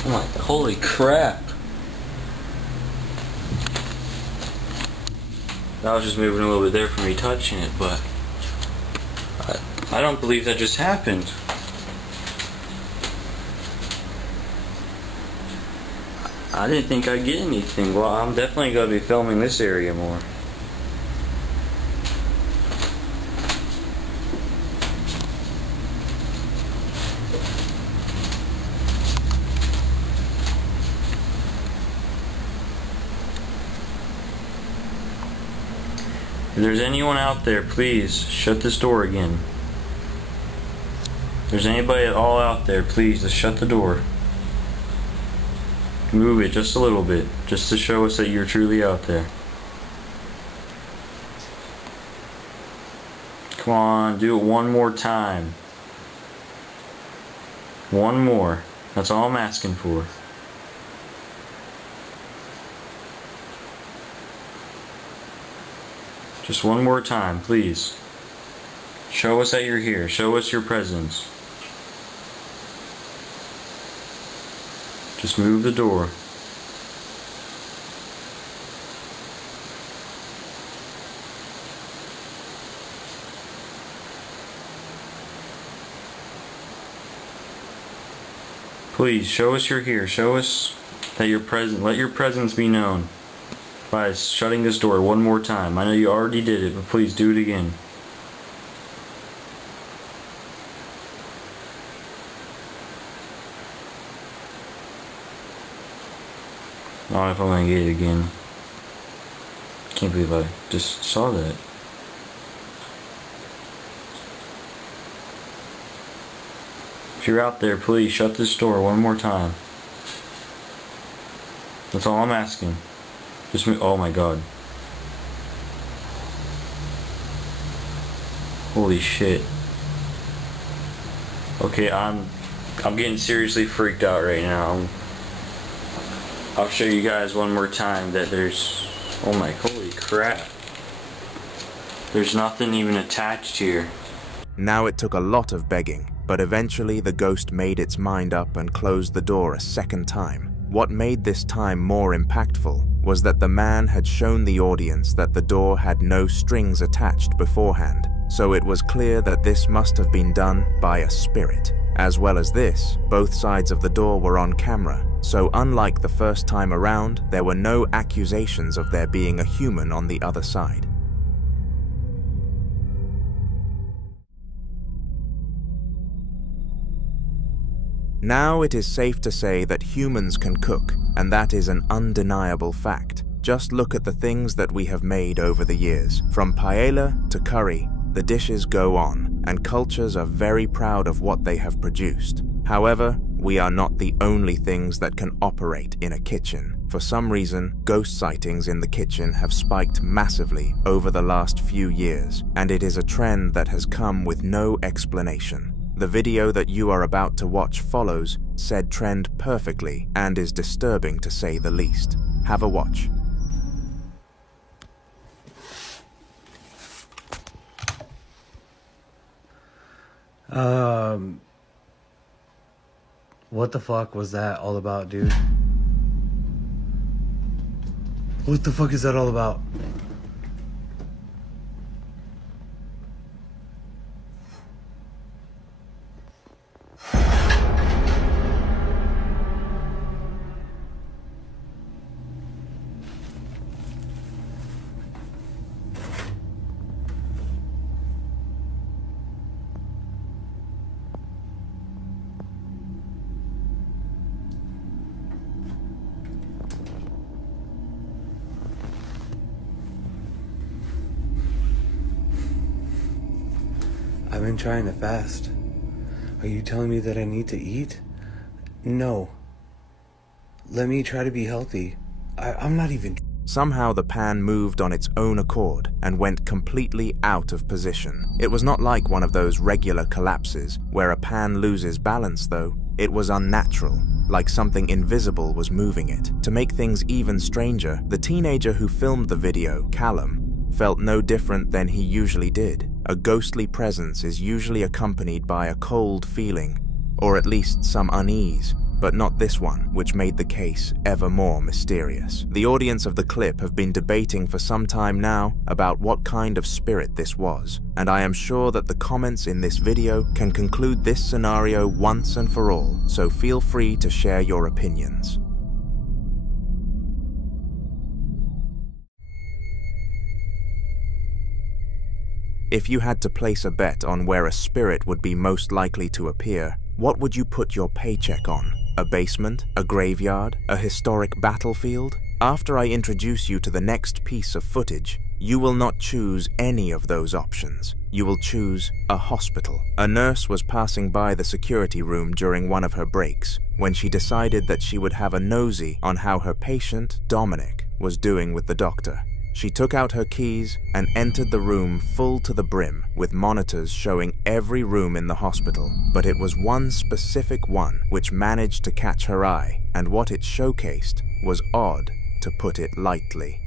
Oh my, holy crap. I was just moving a little bit there from me touching it, but I don't believe that just happened. I didn't think I'd get anything. Well, I'm definitely going to be filming this area more. If there's anyone out there, please shut this door again. If there's anybody at all out there, please just shut the door. Move it just a little bit, just to show us that you're truly out there. Come on, do it one more time. One more. That's all I'm asking for. Just one more time, please. Show us that you're here. Show us your presence. Just move the door. Please, show us you're here. Show us that you're present. Let your presence be known by shutting this door one more time. I know you already did it, but please do it again. I don't know if I'm gonna get it again. Can't believe I just saw that. If you're out there, please shut this door one more time. That's all I'm asking. Just move. Oh my god. Holy shit. Okay, I'm getting seriously freaked out right now. I'll show you guys one more time that there's, oh my, holy crap. There's nothing even attached here. Now it took a lot of begging, but eventually the ghost made its mind up and closed the door a second time. What made this time more impactful was that the man had shown the audience that the door had no strings attached beforehand, so it was clear that this must have been done by a spirit. As well as this, both sides of the door were on camera, so unlike the first time around, there were no accusations of there being a human on the other side. Now it is safe to say that humans can cook, and that is an undeniable fact. Just look at the things that we have made over the years. From paella to curry, the dishes go on, and cultures are very proud of what they have produced. However, we are not the only things that can operate in a kitchen. For some reason, ghost sightings in the kitchen have spiked massively over the last few years, and it is a trend that has come with no explanation. The video that you are about to watch follows said trend perfectly and is disturbing to say the least. Have a watch. What the fuck was that all about, dude? What the fuck is that all about? I've been trying to fast. Are you telling me that I need to eat? No. Let me try to be healthy. I'm not even... Somehow the pan moved on its own accord and went completely out of position. It was not like one of those regular collapses where a pan loses balance though. It was unnatural, like something invisible was moving it. To make things even stranger, the teenager who filmed the video, Callum, felt no different than he usually did. A ghostly presence is usually accompanied by a cold feeling, or at least some unease, but not this one, which made the case ever more mysterious. The audience of the clip have been debating for some time now about what kind of spirit this was, and I am sure that the comments in this video can conclude this scenario once and for all, so feel free to share your opinions. If you had to place a bet on where a spirit would be most likely to appear, what would you put your paycheck on? A basement? A graveyard? A historic battlefield? After I introduce you to the next piece of footage, you will not choose any of those options. You will choose a hospital. A nurse was passing by the security room during one of her breaks when she decided that she would have a nosy on how her patient, Dominic, was doing with the doctor. She took out her keys and entered the room full to the brim, with monitors showing every room in the hospital. But it was one specific one which managed to catch her eye, and what it showcased was odd, to put it lightly.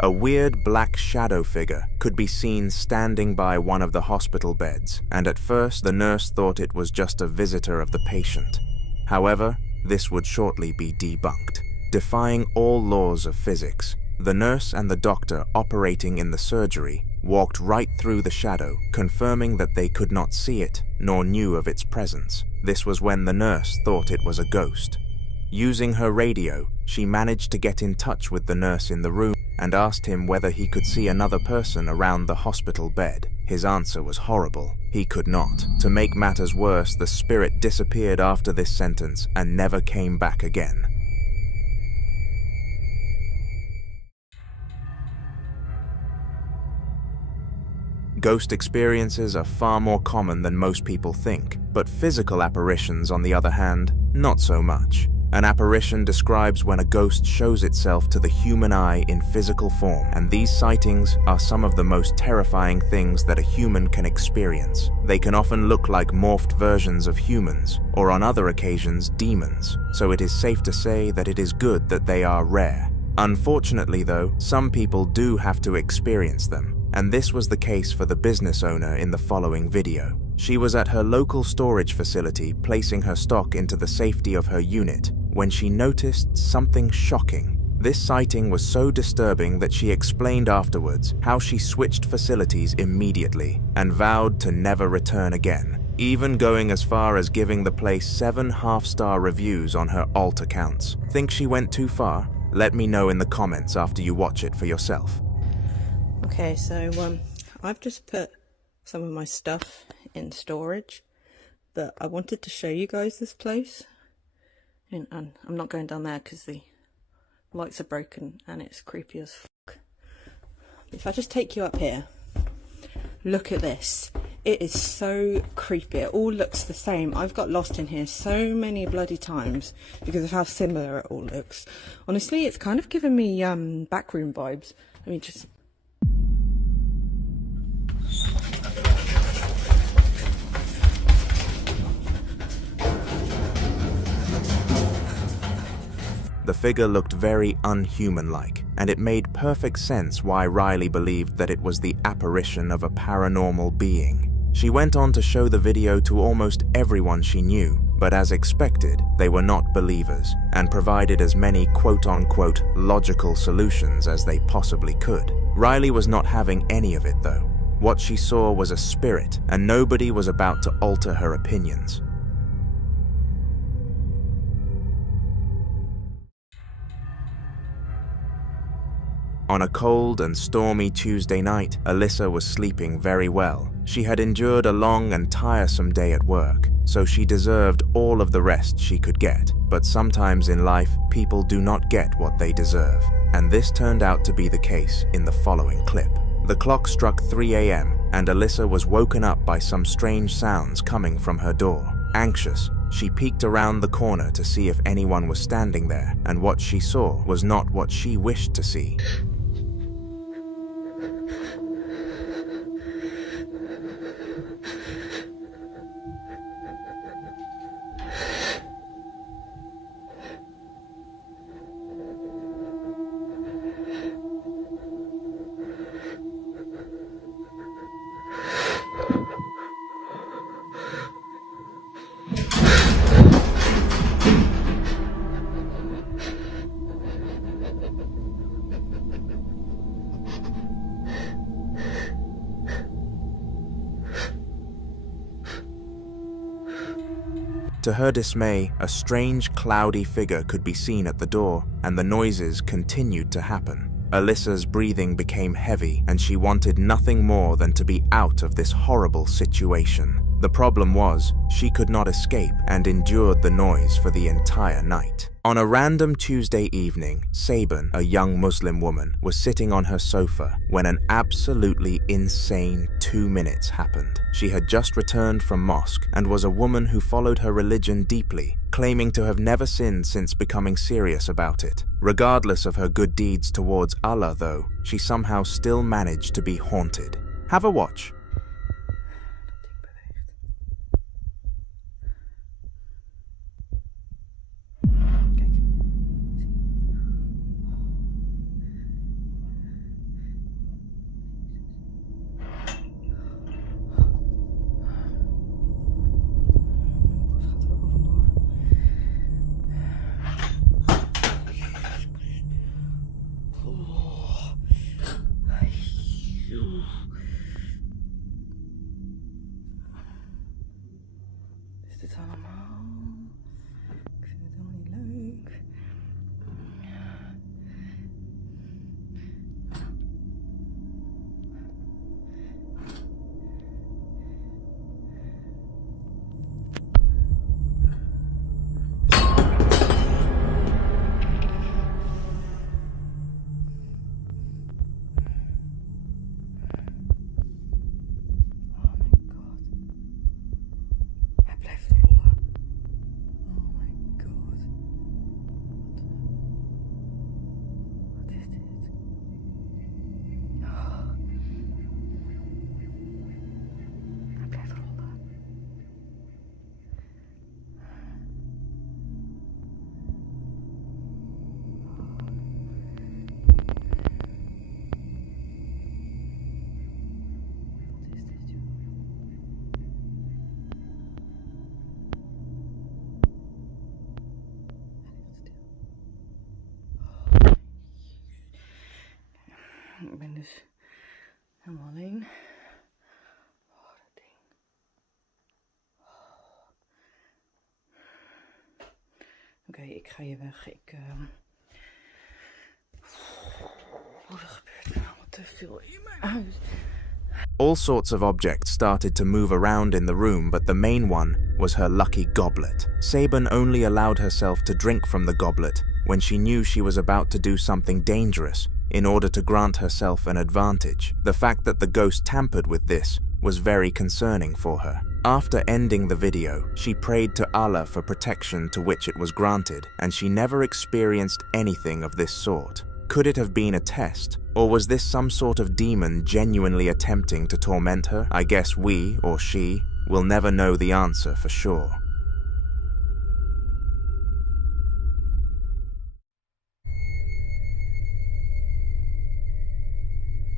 A weird black shadow figure could be seen standing by one of the hospital beds, and at first the nurse thought it was just a visitor of the patient. However, this would shortly be debunked. Defying all laws of physics, the nurse and the doctor operating in the surgery walked right through the shadow, confirming that they could not see it nor knew of its presence. This was when the nurse thought it was a ghost. Using her radio, she managed to get in touch with the nurse in the room and asked him whether he could see another person around the hospital bed. His answer was horrible. He could not. To make matters worse, the spirit disappeared after this sentence and never came back again. Ghost experiences are far more common than most people think, but physical apparitions, on the other hand, not so much. An apparition describes when a ghost shows itself to the human eye in physical form, and these sightings are some of the most terrifying things that a human can experience. They can often look like morphed versions of humans, or on other occasions, demons, so it is safe to say that it is good that they are rare. Unfortunately though, some people do have to experience them, and this was the case for the business owner in the following video. She was at her local storage facility placing her stock into the safety of her unit when she noticed something shocking. This sighting was so disturbing that she explained afterwards how she switched facilities immediately and vowed to never return again, even going as far as giving the place 7 half-star reviews on her alt accounts. Think she went too far? Let me know in the comments after you watch it for yourself. Okay, so I've just put some of my stuff in storage, but I wanted to show you guys this place. And I'm not going down there because the lights are broken and it's creepy as fuck. If I just take you up here, look at this. It is so creepy. It all looks the same. I've got lost in here so many bloody times because of how similar it all looks. Honestly, it's kind of giving me backroom vibes. I mean, just... The figure looked very unhuman-like, and it made perfect sense why Riley believed that it was the apparition of a paranormal being. She went on to show the video to almost everyone she knew, but as expected, they were not believers, and provided as many quote-unquote logical solutions as they possibly could. Riley was not having any of it though. What she saw was a spirit, and nobody was about to alter her opinions. On a cold and stormy Tuesday night, Alyssa was sleeping very well. She had endured a long and tiresome day at work, so she deserved all of the rest she could get. But sometimes in life, people do not get what they deserve. And this turned out to be the case in the following clip. The clock struck 3 a.m. and Alyssa was woken up by some strange sounds coming from her door. Anxious, she peeked around the corner to see if anyone was standing there, and what she saw was not what she wished to see. To her dismay, a strange, cloudy figure could be seen at the door, and the noises continued to happen. Alyssa's breathing became heavy, and she wanted nothing more than to be out of this horrible situation. The problem was, she could not escape and endured the noise for the entire night. On a random Tuesday evening, Sabin, a young Muslim woman, was sitting on her sofa when an absolutely insane 2 minutes happened. She had just returned from mosque and was a woman who followed her religion deeply, claiming to have never sinned since becoming serious about it. Regardless of her good deeds towards Allah, though, she somehow still managed to be haunted. Have a watch. is helemaal alleen. Oké, ik ga hier weg. Wat er gebeurt nou? Wat te veel in mijn huis. All sorts of objects started to move around in the room, but the main one was her lucky goblet. Sabin only allowed herself to drink from the goblet when she knew she was about to do something dangerous in order to grant herself an advantage. The fact that the ghost tampered with this was very concerning for her. After ending the video, she prayed to Allah for protection, to which it was granted, and she never experienced anything of this sort. Could it have been a test, or was this some sort of demon genuinely attempting to torment her? I guess we, or she, will never know the answer for sure.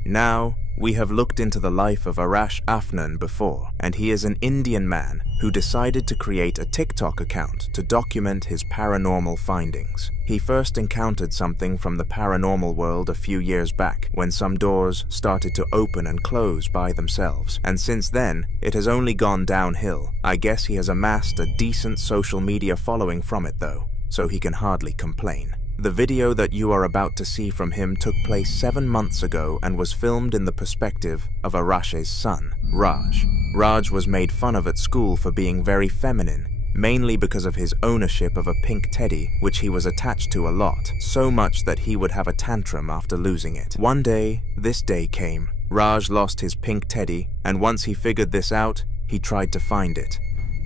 Now, we have looked into the life of Arash Afnan before, and he is an Indian man who decided to create a TikTok account to document his paranormal findings. He first encountered something from the paranormal world a few years back, when some doors started to open and close by themselves, and since then, it has only gone downhill. I guess he has amassed a decent social media following from it though, so he can hardly complain. The video that you are about to see from him took place 7 months ago and was filmed in the perspective of Arash's son, Raj. Raj was made fun of at school for being very feminine, mainly because of his ownership of a pink teddy which he was attached to a lot, so much that he would have a tantrum after losing it. One day, this day came. Raj lost his pink teddy, and once he figured this out, he tried to find it.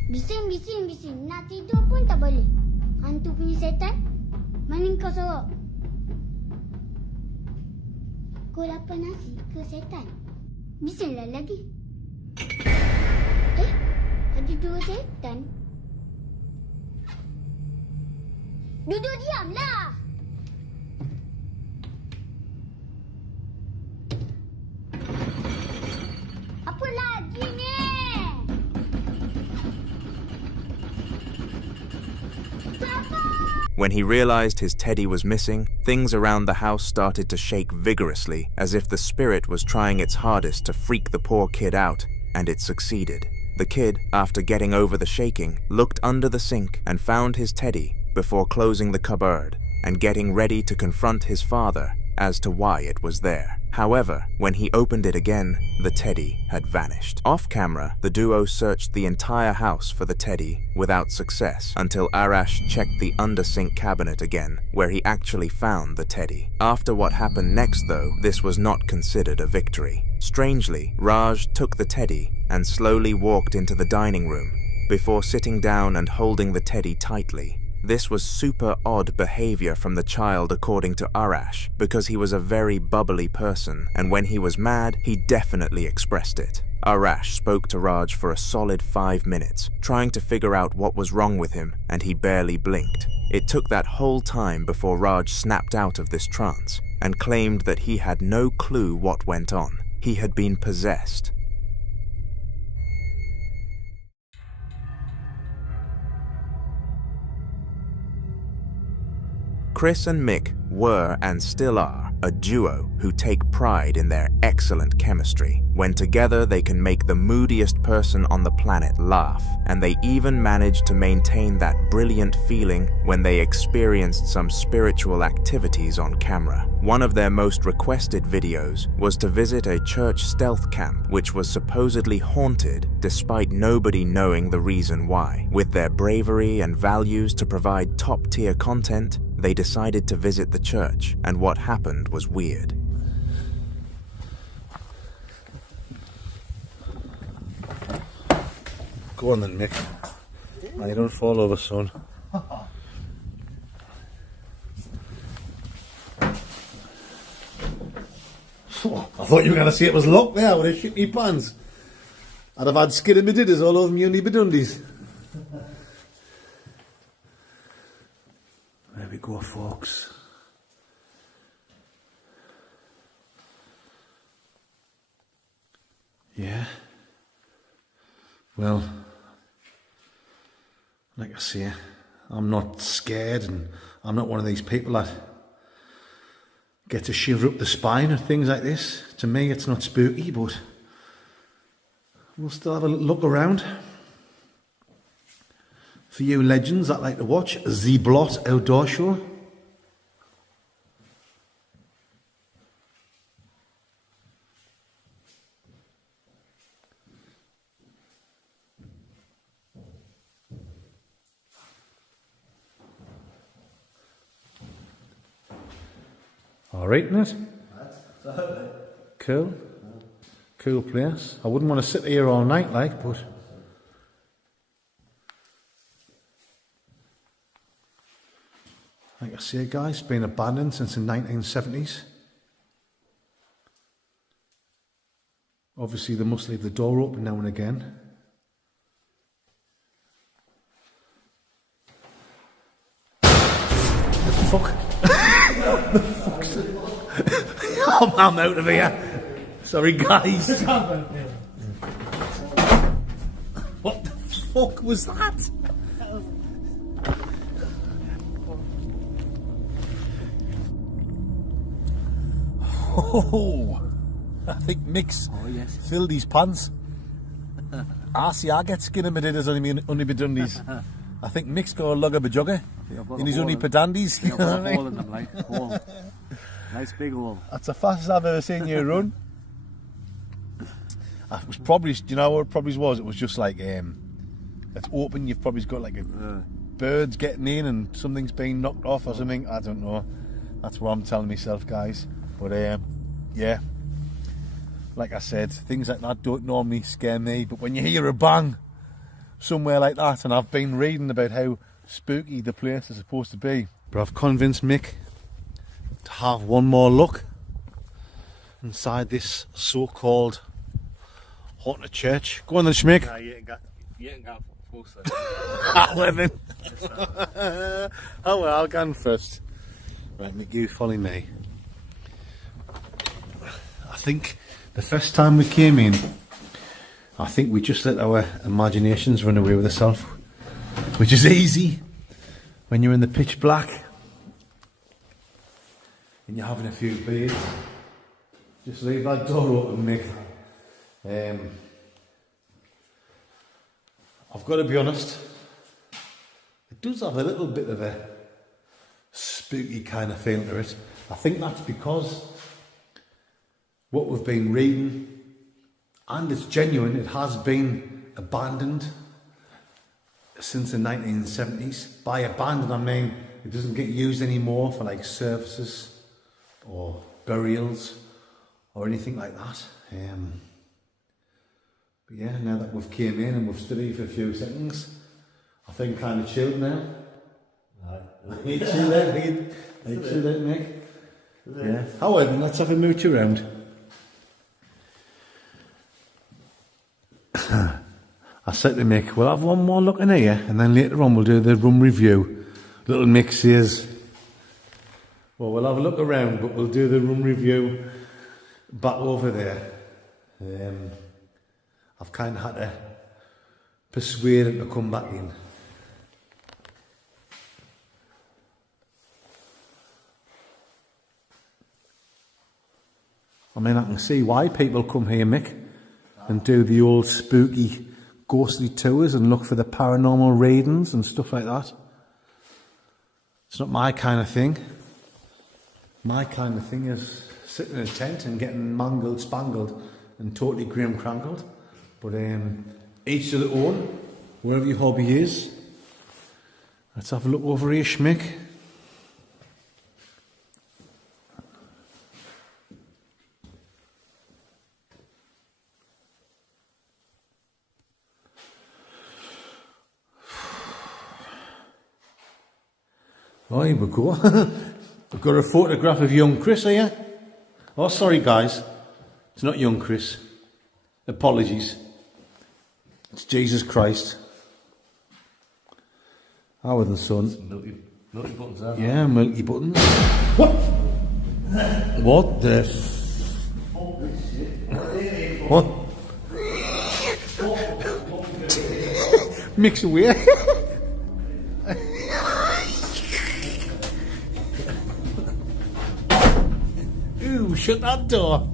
Bising. Nak tidur pun tak boleh. Hantu punya setan. Maning kau sorok? Kau lapar nasi ke setan? Bisinglah lagi. Ada 2 setan? Duduk diamlah! Apa lagi ni? When he realized his teddy was missing, things around the house started to shake vigorously, as if the spirit was trying its hardest to freak the poor kid out, and it succeeded. The kid, after getting over the shaking, looked under the sink and found his teddy before closing the cupboard and getting ready to confront his father as to why it was there. However, when he opened it again, the teddy had vanished. Off camera, the duo searched the entire house for the teddy without success until Arash checked the under-sink cabinet again, where he actually found the teddy. After what happened next though, this was not considered a victory. Strangely, Raj took the teddy and slowly walked into the dining room before sitting down and holding the teddy tightly. This was super odd behavior from the child according to Arash, because he was a very bubbly person, and when he was mad, he definitely expressed it. Arash spoke to Raj for a solid 5 minutes, trying to figure out what was wrong with him, and he barely blinked. It took that whole time before Raj snapped out of this trance, and claimed that he had no clue what went on. He had been possessed. Chris and Mick were and still are a duo who take pride in their excellent chemistry. When together, they can make the moodiest person on the planet laugh, and they even managed to maintain that brilliant feeling when they experienced some spiritual activities on camera. One of their most requested videos was to visit a church stealth camp which was supposedly haunted despite nobody knowing the reason why. With their bravery and values to provide top-tier content, they decided to visit the church, and what happened was weird. Go on then, Mick. Now you don't fall over, son. I thought you were going to say it was locked there with a shitty pants. I'd have had skiddy-biddies all over me uni bedundies. There we go, folks. Yeah. Well, like I say, I'm not scared, and I'm not one of these people that gets a shiver up the spine and things like this. To me, it's not spooky, but we'll still have a look around. For you legends that like to watch the Blot Outdoor Show. Alright, isn't it? Cool. Cool place. I wouldn't want to sit here all night like, but like I say, guys, it's been abandoned since the 1970s. Obviously, they must leave the door open now and again. The fuck? The fuck's it? I'm out of here. Sorry, guys. What the fuck was that? Oh, I think Mick's filled his pants. I get skin in my didders only be done these. I think Mick's got a lug of a jugger in his only pedandies. I've got a hole in them, like, hole. Nice big hole. That's the fastest I've ever seen you run. It was probably, do you know what it probably was? It was just like, it's open, you've probably got like birds getting in and something's being knocked off or something. I don't know. That's what I'm telling myself, guys. But yeah, like I said, things like that don't normally scare me. But when you hear a bang somewhere like that, and I've been reading about how spooky the place is supposed to be, but I've convinced Mick to have one more look inside this so-called haunted church. Go on then, Schmick. Nah, you ain't got closer. Well then. Oh well, I'll go on first. Right, Mick, you follow me. I think the first time we came in, I think we just let our imaginations run away with ourselves, which is easy when you're in the pitch black and you're having a few beers. Just leave that door open, Mick. I've got to be honest, it does have a little bit of a spooky kind of feel to it. I think that's because what we've been reading, and it's genuine, it has been abandoned since the 1970s. By abandoned, I mean it doesn't get used anymore for like services or burials or anything like that. But yeah, now that we've came in and we've studied for a few seconds, I think kind of chilled now. Are you chilled out? Are you chilled out, Mick? Yeah. However, let's have a mooch around. I said to Mick, we'll have one more look in here and then later on we'll do the room review. Little Mick says, well, we'll have a look around, but we'll do the room review back over there. I've kind of had to persuade him to come back in. I mean, I can see why people come here, Mick, and do the old spooky, ghostly tours and look for the paranormal readings and stuff like that. It's not my kind of thing. My kind of thing is sitting in a tent and getting mangled, spangled, and totally grim crangled. But each to their own, wherever your hobby is. Let's have a look over here, Schmick. Oh, here we go. We've got a photograph of young Chris here. Oh, sorry guys. It's not young Chris. Apologies. It's Jesus Christ. Our the son. Milky buttons there. Yeah, milky buttons. What? What the what? Mix away. Ooh, shut that door.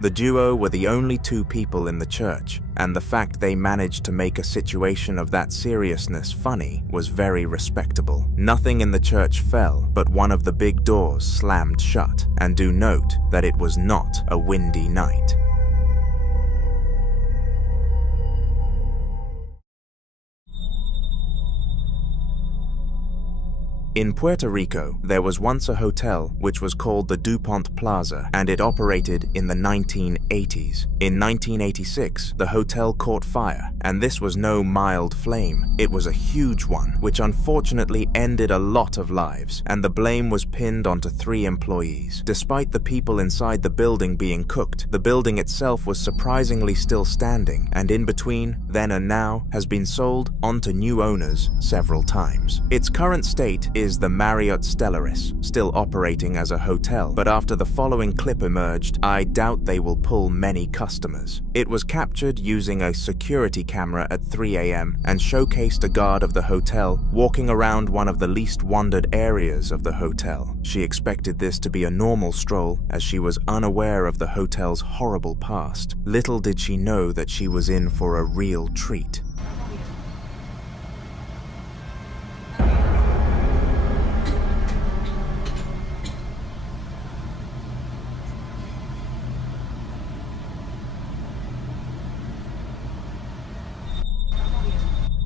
The duo were the only two people in the church, and the fact they managed to make a situation of that seriousness funny was very respectable. Nothing in the church fell, but one of the big doors slammed shut, and do note that it was not a windy night. In Puerto Rico, there was once a hotel which was called the DuPont Plaza, and it operated in the 1980s. In 1986, the hotel caught fire, and this was no mild flame. It was a huge one, which unfortunately ended a lot of lives, and the blame was pinned onto 3 employees. Despite the people inside the building being cooked, the building itself was surprisingly still standing, and in between, then and now, has been sold onto new owners several times. Its current state is the Marriott Stellaris, still operating as a hotel, but after the following clip emerged, I doubt they will pull many customers. It was captured using a security camera at 3 a.m. and showcased a guard of the hotel walking around one of the least wandered areas of the hotel. She expected this to be a normal stroll, as she was unaware of the hotel's horrible past. Little did she know that she was in for a real treat.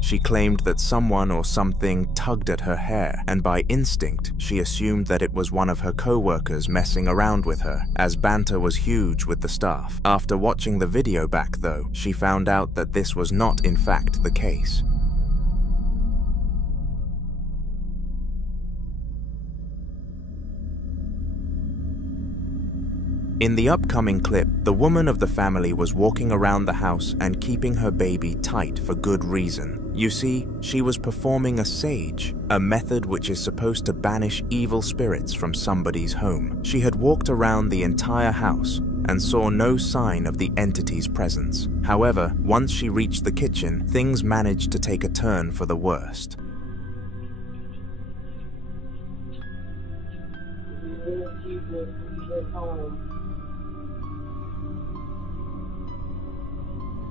She claimed that someone or something tugged at her hair, and by instinct, she assumed that it was one of her co-workers messing around with her, as banter was huge with the staff. After watching the video back, though, she found out that this was not in fact the case. In the upcoming clip, the woman of the family was walking around the house and keeping her baby tight for good reason. You see, she was performing a sage, a method which is supposed to banish evil spirits from somebody's home. She had walked around the entire house and saw no sign of the entity's presence. However, once she reached the kitchen, things managed to take a turn for the worst.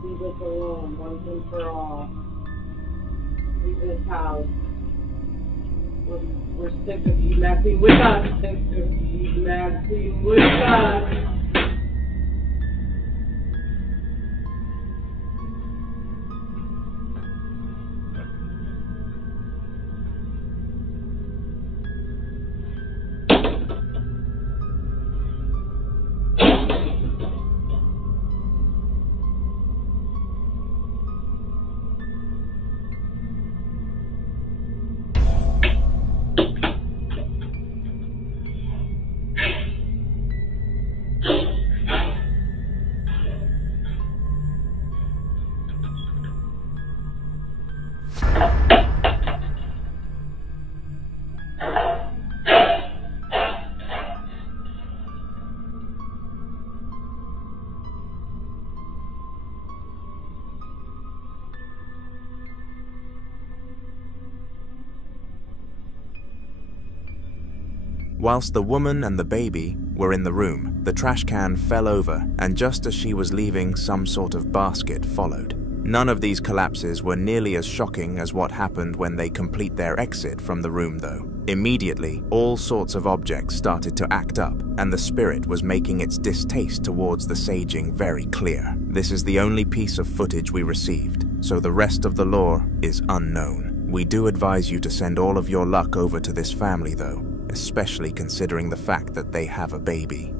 Leave us alone, once and for all. Leave this house. We're sick of you messing with us. Sick of you messing with us. Whilst the woman and the baby were in the room, the trash can fell over, and just as she was leaving, some sort of basket followed. None of these collapses were nearly as shocking as what happened when they complete their exit from the room, though. Immediately, all sorts of objects started to act up, and the spirit was making its distaste towards the saging very clear. This is the only piece of footage we received, so the rest of the lore is unknown. We do advise you to send all of your luck over to this family, though, especially considering the fact that they have a baby.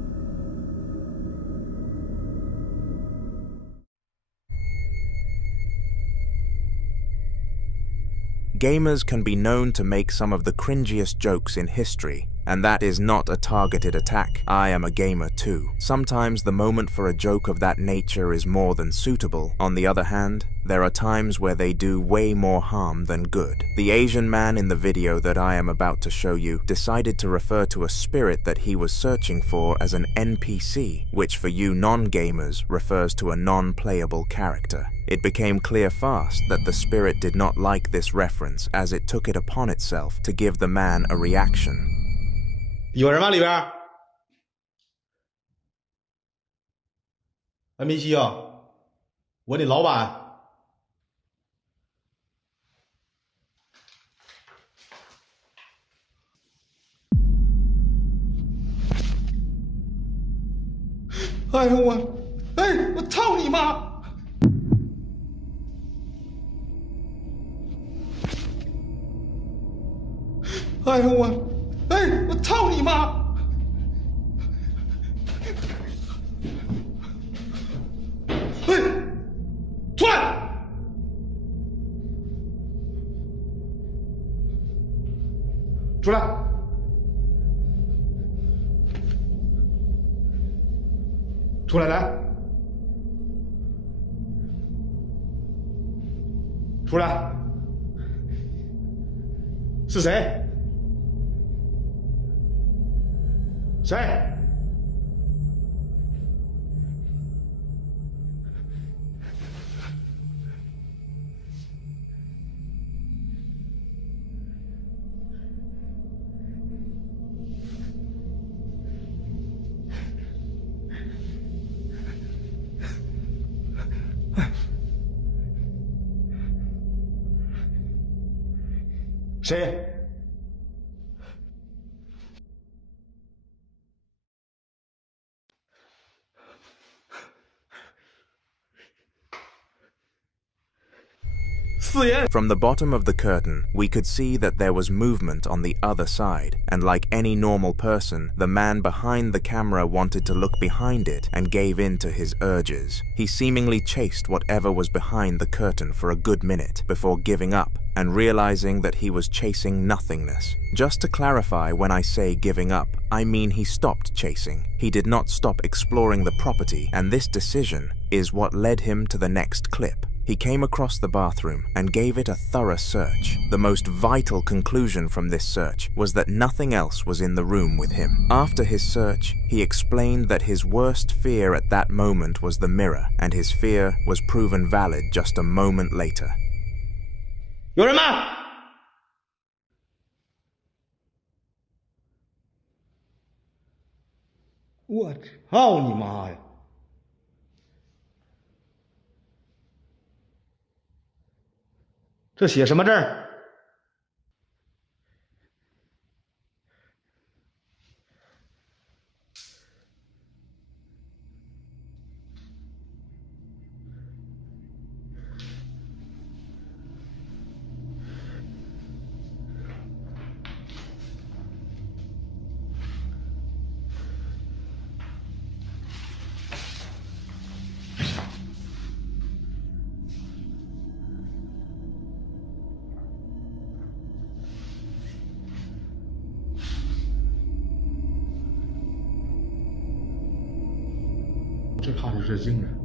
Gamers can be known to make some of the cringiest jokes in history, and that is not a targeted attack. I am a gamer too. Sometimes the moment for a joke of that nature is more than suitable. On the other hand, there are times where they do way more harm than good. The Asian man in the video that I am about to show you decided to refer to a spirit that he was searching for as an NPC, which for you non-gamers refers to a non-playable character. It became clear fast that the spirit did not like this reference, as it took it upon itself to give the man a reaction. 有人吗？里边？哎，梅西啊，我的老板。哎呦我操你妈！哎呦我操你妈！哎，出来！出来！出来来！出来！是谁？谁？谁？From the bottom of the curtain, we could see that there was movement on the other side, and like any normal person, the man behind the camera wanted to look behind it and gave in to his urges. He seemingly chased whatever was behind the curtain for a good minute before giving up and realizing that he was chasing nothingness. Just to clarify, when I say giving up, I mean he stopped chasing. He did not stop exploring the property, and this decision is what led him to the next clip. He came across the bathroom and gave it a thorough search. The most vital conclusion from this search was that nothing else was in the room with him. After his search, he explained that his worst fear at that moment was the mirror, and his fear was proven valid just a moment later. 有人吗？我操你妈呀！这写什么字儿？最怕的是这惊人。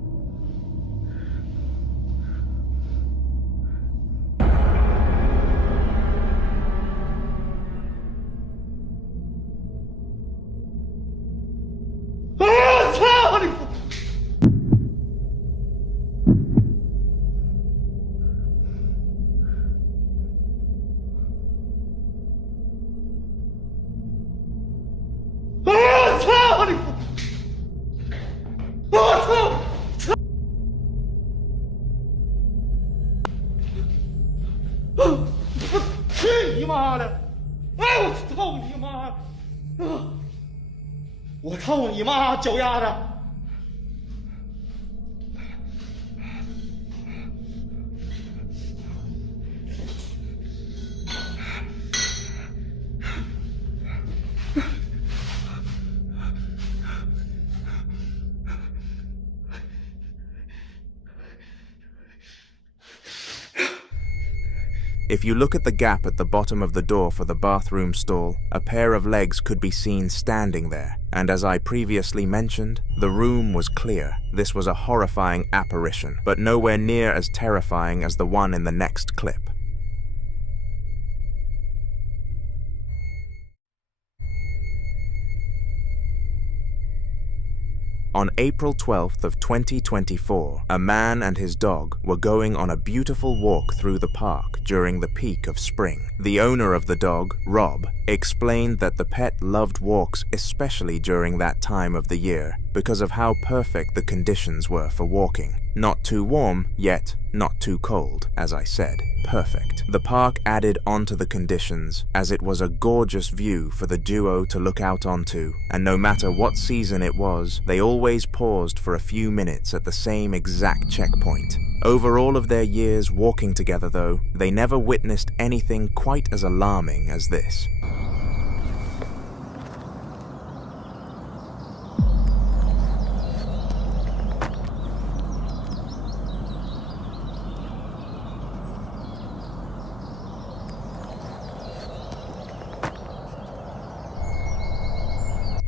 我操你！我操你！我操！去你妈的！哎，我操你妈！我操你妈，脚丫子！If you look at the gap at the bottom of the door for the bathroom stall, a pair of legs could be seen standing there, and as I previously mentioned, the room was clear. This was a horrifying apparition, but nowhere near as terrifying as the one in the next clip. On April 12th of 2024, a man and his dog were going on a beautiful walk through the park during the peak of spring. The owner of the dog, Rob, explained that the pet loved walks especially during that time of the year because of how perfect the conditions were for walking. Not too warm, yet not too cold, as I said. Perfect. The park added onto the conditions, as it was a gorgeous view for the duo to look out onto, and no matter what season it was, they always paused for a few minutes at the same exact checkpoint. Over all of their years walking together though, they never witnessed anything quite as alarming as this.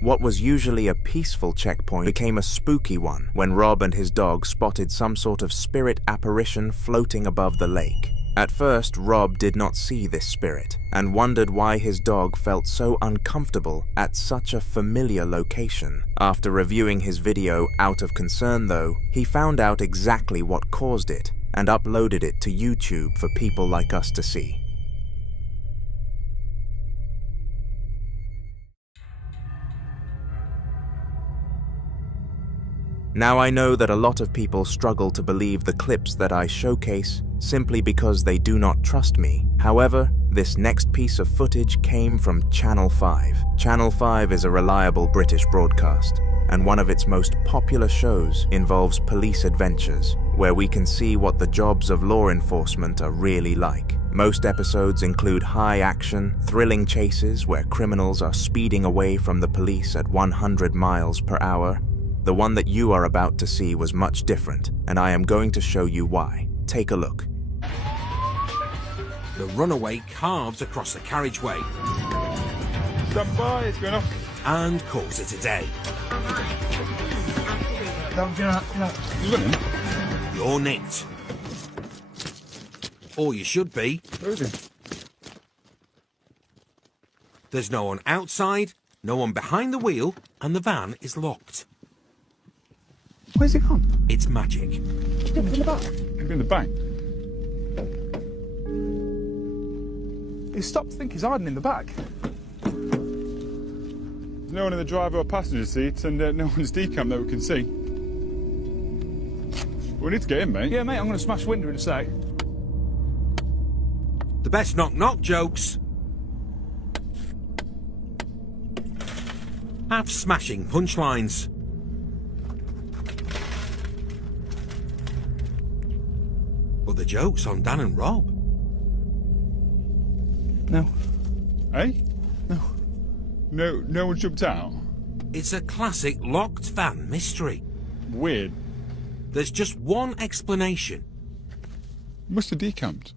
What was usually a peaceful checkpoint became a spooky one when Rob and his dog spotted some sort of spirit apparition floating above the lake. At first, Rob did not see this spirit and wondered why his dog felt so uncomfortable at such a familiar location. After reviewing his video out of concern though, he found out exactly what caused it and uploaded it to YouTube for people like us to see. Now I know that a lot of people struggle to believe the clips that I showcase simply because they do not trust me. However, this next piece of footage came from Channel 5. Channel 5 is a reliable British broadcast, and one of its most popular shows involves police adventures, where we can see what the jobs of law enforcement are really like. Most episodes include high-action, thrilling chases where criminals are speeding away from the police at 100 miles per hour. The one that you are about to see was much different, and I am going to show you why. Take a look. The runaway carves across the carriageway. Stand by, it's going off. And calls it a day. You running? You're nicked. Or you should be. Where is he? There's no one outside, no one behind the wheel, and the van is locked. Where's he gone? It's magic. In the back. In the back. He stopped to think he's hiding in the back. There's no one in the driver or passenger seat, and no one's decamped that we can see. We need to get in, mate. Yeah, mate, I'm going to smash window in a sec. The best knock-knock jokes have smashing punchlines. But the joke's on Dan and Rob. No. Eh? No. No one jumped out? It's a classic locked van mystery. Weird. There's just one explanation. Must have decamped.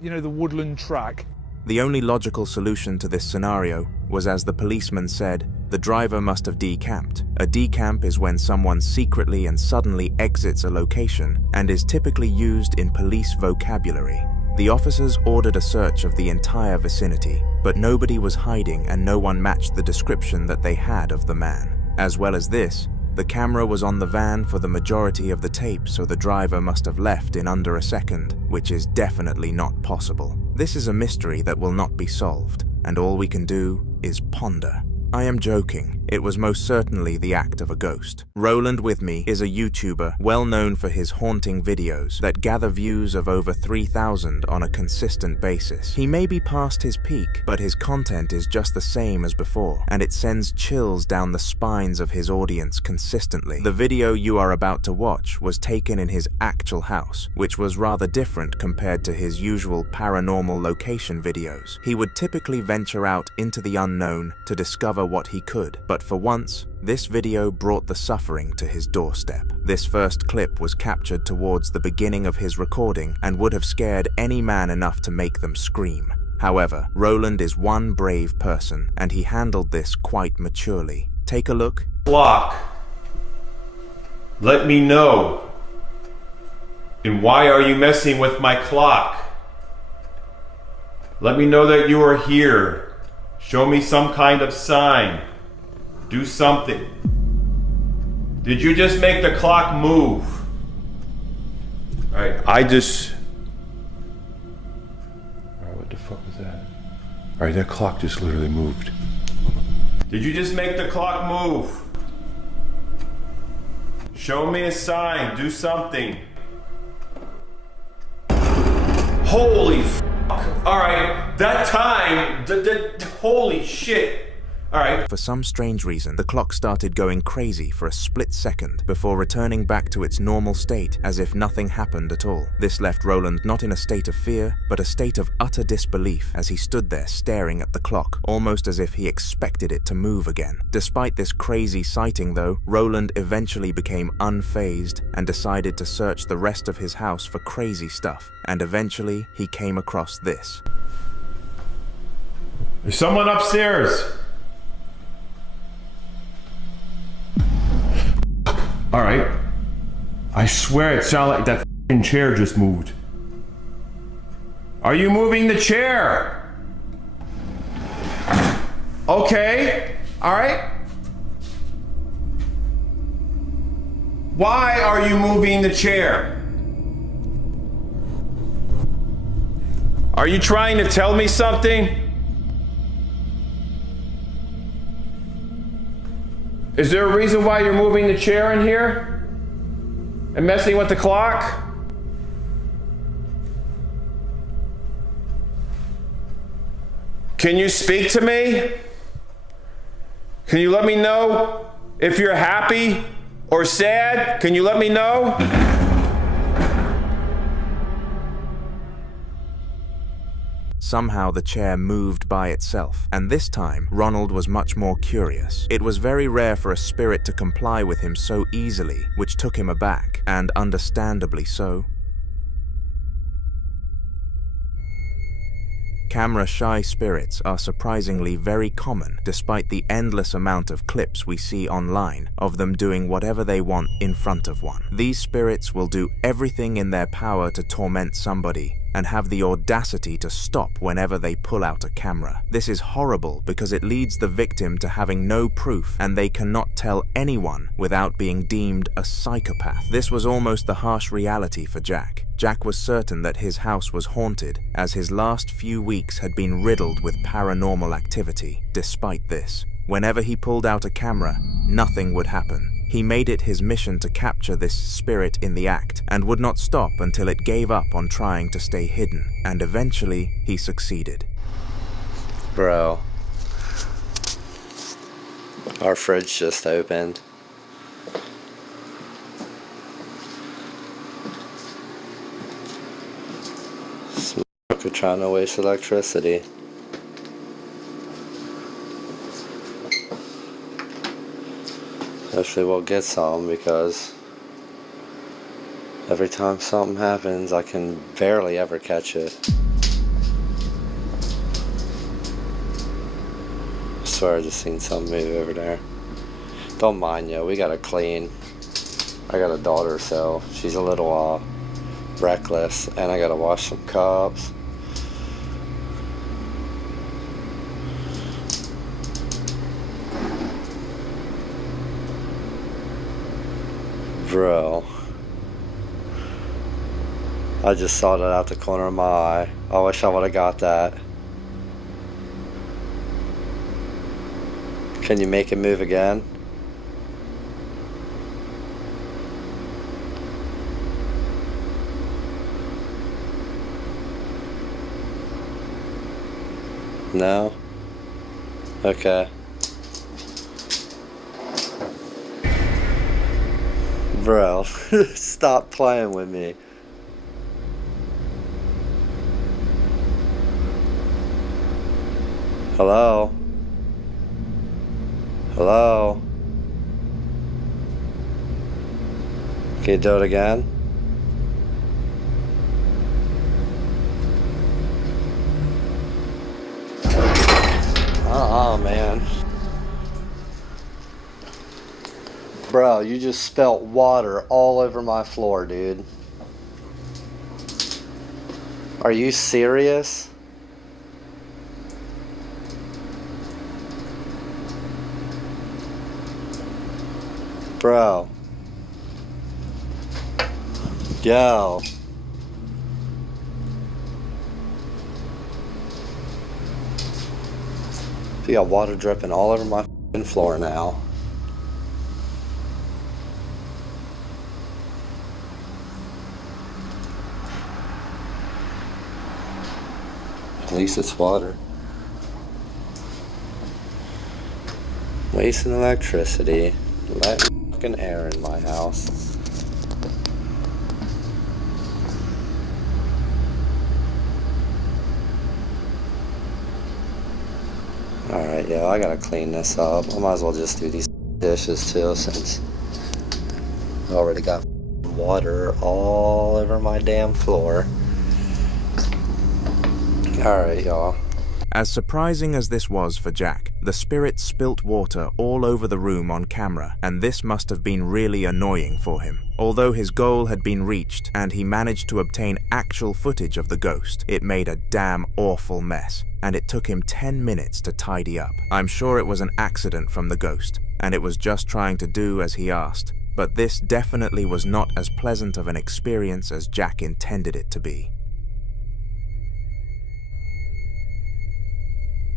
You know, the woodland track. The only logical solution to this scenario was, as the policeman said, the driver must have decamped. A decamp is when someone secretly and suddenly exits a location and is typically used in police vocabulary. The officers ordered a search of the entire vicinity, but nobody was hiding and no one matched the description that they had of the man. As well as this, the camera was on the van for the majority of the tape, so the driver must have left in under a second, which is definitely not possible. This is a mystery that will not be solved, and all we can do is ponder. I am joking. It was most certainly the act of a ghost. Roland with me is a YouTuber well known for his haunting videos that gather views of over 3,000 on a consistent basis. He may be past his peak, but his content is just the same as before, and it sends chills down the spines of his audience consistently. The video you are about to watch was taken in his actual house, which was rather different compared to his usual paranormal location videos. He would typically venture out into the unknown to discover what he could, but for once, this video brought the suffering to his doorstep. This first clip was captured towards the beginning of his recording and would have scared any man enough to make them scream. However, Roland is one brave person, and he handled this quite maturely. Take a look. Clock. Let me know. And why are you messing with my clock? Let me know that you are here. Show me some kind of sign. Do something. Did you just make the clock move? Alright, Alright, what the fuck was that? Alright, that clock just literally moved. Did you just make the clock move? Show me a sign. Do something. Holy fuck. Alright, that time, holy shit. Alright. For some strange reason, the clock started going crazy for a split second before returning back to its normal state as if nothing happened at all. This left Roland not in a state of fear, but a state of utter disbelief as he stood there staring at the clock, almost as if he expected it to move again. Despite this crazy sighting though, Roland eventually became unfazed and decided to search the rest of his house for crazy stuff, and eventually he came across this. There's someone upstairs. Alright. I swear it sounded like that f***ing chair just moved. Are you moving the chair? Okay. Alright. Why are you moving the chair? Are you trying to tell me something? Is there a reason why you're moving the chair in here? And messing with the clock? Can you speak to me? Can you let me know if you're happy or sad? Can you let me know? Somehow the chair moved by itself, and this time Ronald was much more curious. It was very rare for a spirit to comply with him so easily, which took him aback, and understandably so. Camera-shy spirits are surprisingly very common, despite the endless amount of clips we see online of them doing whatever they want in front of one. These spirits will do everything in their power to torment somebody, and have the audacity to stop whenever they pull out a camera. This is horrible because it leads the victim to having no proof, and they cannot tell anyone without being deemed a psychopath. This was almost the harsh reality for Jack. Jack was certain that his house was haunted, as his last few weeks had been riddled with paranormal activity. Despite this, whenever he pulled out a camera, nothing would happen. He made it his mission to capture this spirit in the act, and would not stop until it gave up on trying to stay hidden, and eventually he succeeded. Bro, our fridge just opened. We're trying to waste electricity. Hopefully we'll get some, because every time something happens I can barely ever catch it. I swear I just seen something move over there. Don't mind yo, we gotta clean. I got a daughter, so she's a little reckless, and I gotta wash some cups. Bro, I just saw that out the corner of my eye. I wish I would have got that. Can you make it move again? No? Okay. Bro, stop playing with me. Hello? Hello? Can you do it again? Man. Bro, you just spilt water all over my floor, dude. Are you serious? Bro. Yo. You got water dripping all over my floor now. At least it's water. Wasting electricity. Letting fucking air in my house. Alright, yo, I gotta clean this up. I might as well just do these dishes too, since I already got water all over my damn floor. Alright, y'all. As surprising as this was for Jack, the spirit spilt water all over the room on camera, and this must have been really annoying for him. Although his goal had been reached and he managed to obtain actual footage of the ghost, it made a damn awful mess, and it took him 10 minutes to tidy up. I'm sure it was an accident from the ghost, and it was just trying to do as he asked, but this definitely was not as pleasant of an experience as Jack intended it to be.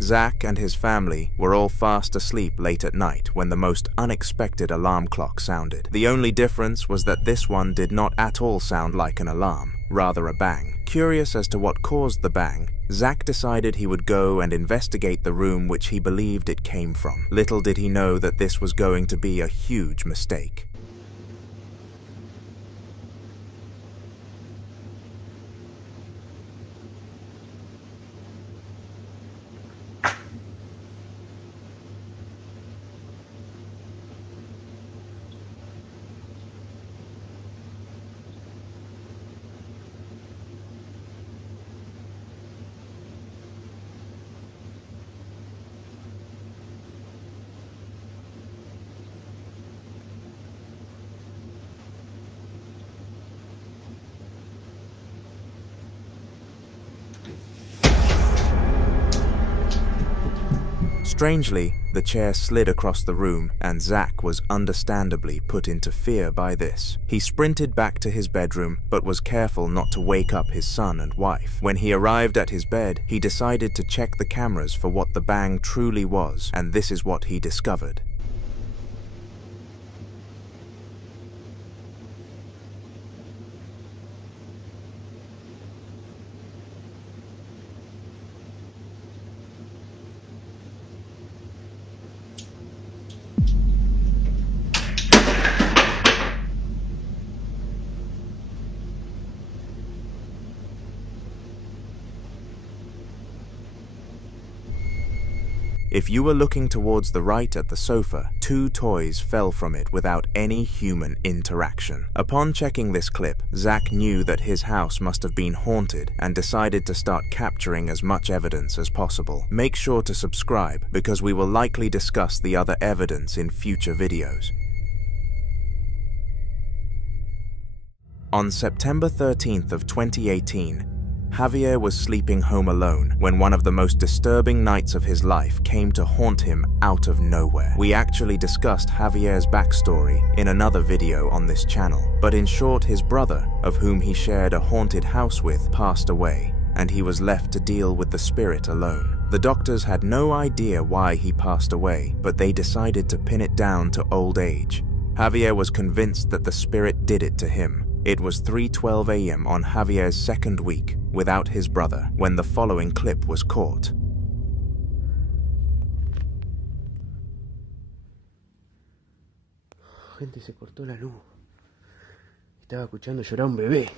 Zach and his family were all fast asleep late at night when the most unexpected alarm clock sounded. The only difference was that this one did not at all sound like an alarm, rather a bang. Curious as to what caused the bang, Zach decided he would go and investigate the room which he believed it came from. Little did he know that this was going to be a huge mistake. Strangely, the chair slid across the room, and Zach was understandably put into fear by this. He sprinted back to his bedroom, but was careful not to wake up his son and wife. When he arrived at his bed, he decided to check the cameras for what the bang truly was, and this is what he discovered. If you were looking towards the right at the sofa, 2 toys fell from it without any human interaction. Upon checking this clip, Zach knew that his house must have been haunted and decided to start capturing as much evidence as possible. Make sure to subscribe because we will likely discuss the other evidence in future videos. On September 13th of 2018, Javier was sleeping home alone when one of the most disturbing nights of his life came to haunt him out of nowhere. We actually discussed Javier's backstory in another video on this channel, but in short, his brother, of whom he shared a haunted house with, passed away, and he was left to deal with the spirit alone. The doctors had no idea why he passed away, but they decided to pin it down to old age. Javier was convinced that the spirit did it to him. It was 3:12 a.m. on Javier's second week, without his brother, when the following clip was caught. Gente, se cortó la luz. Estaba escuchando llorar a un bebé.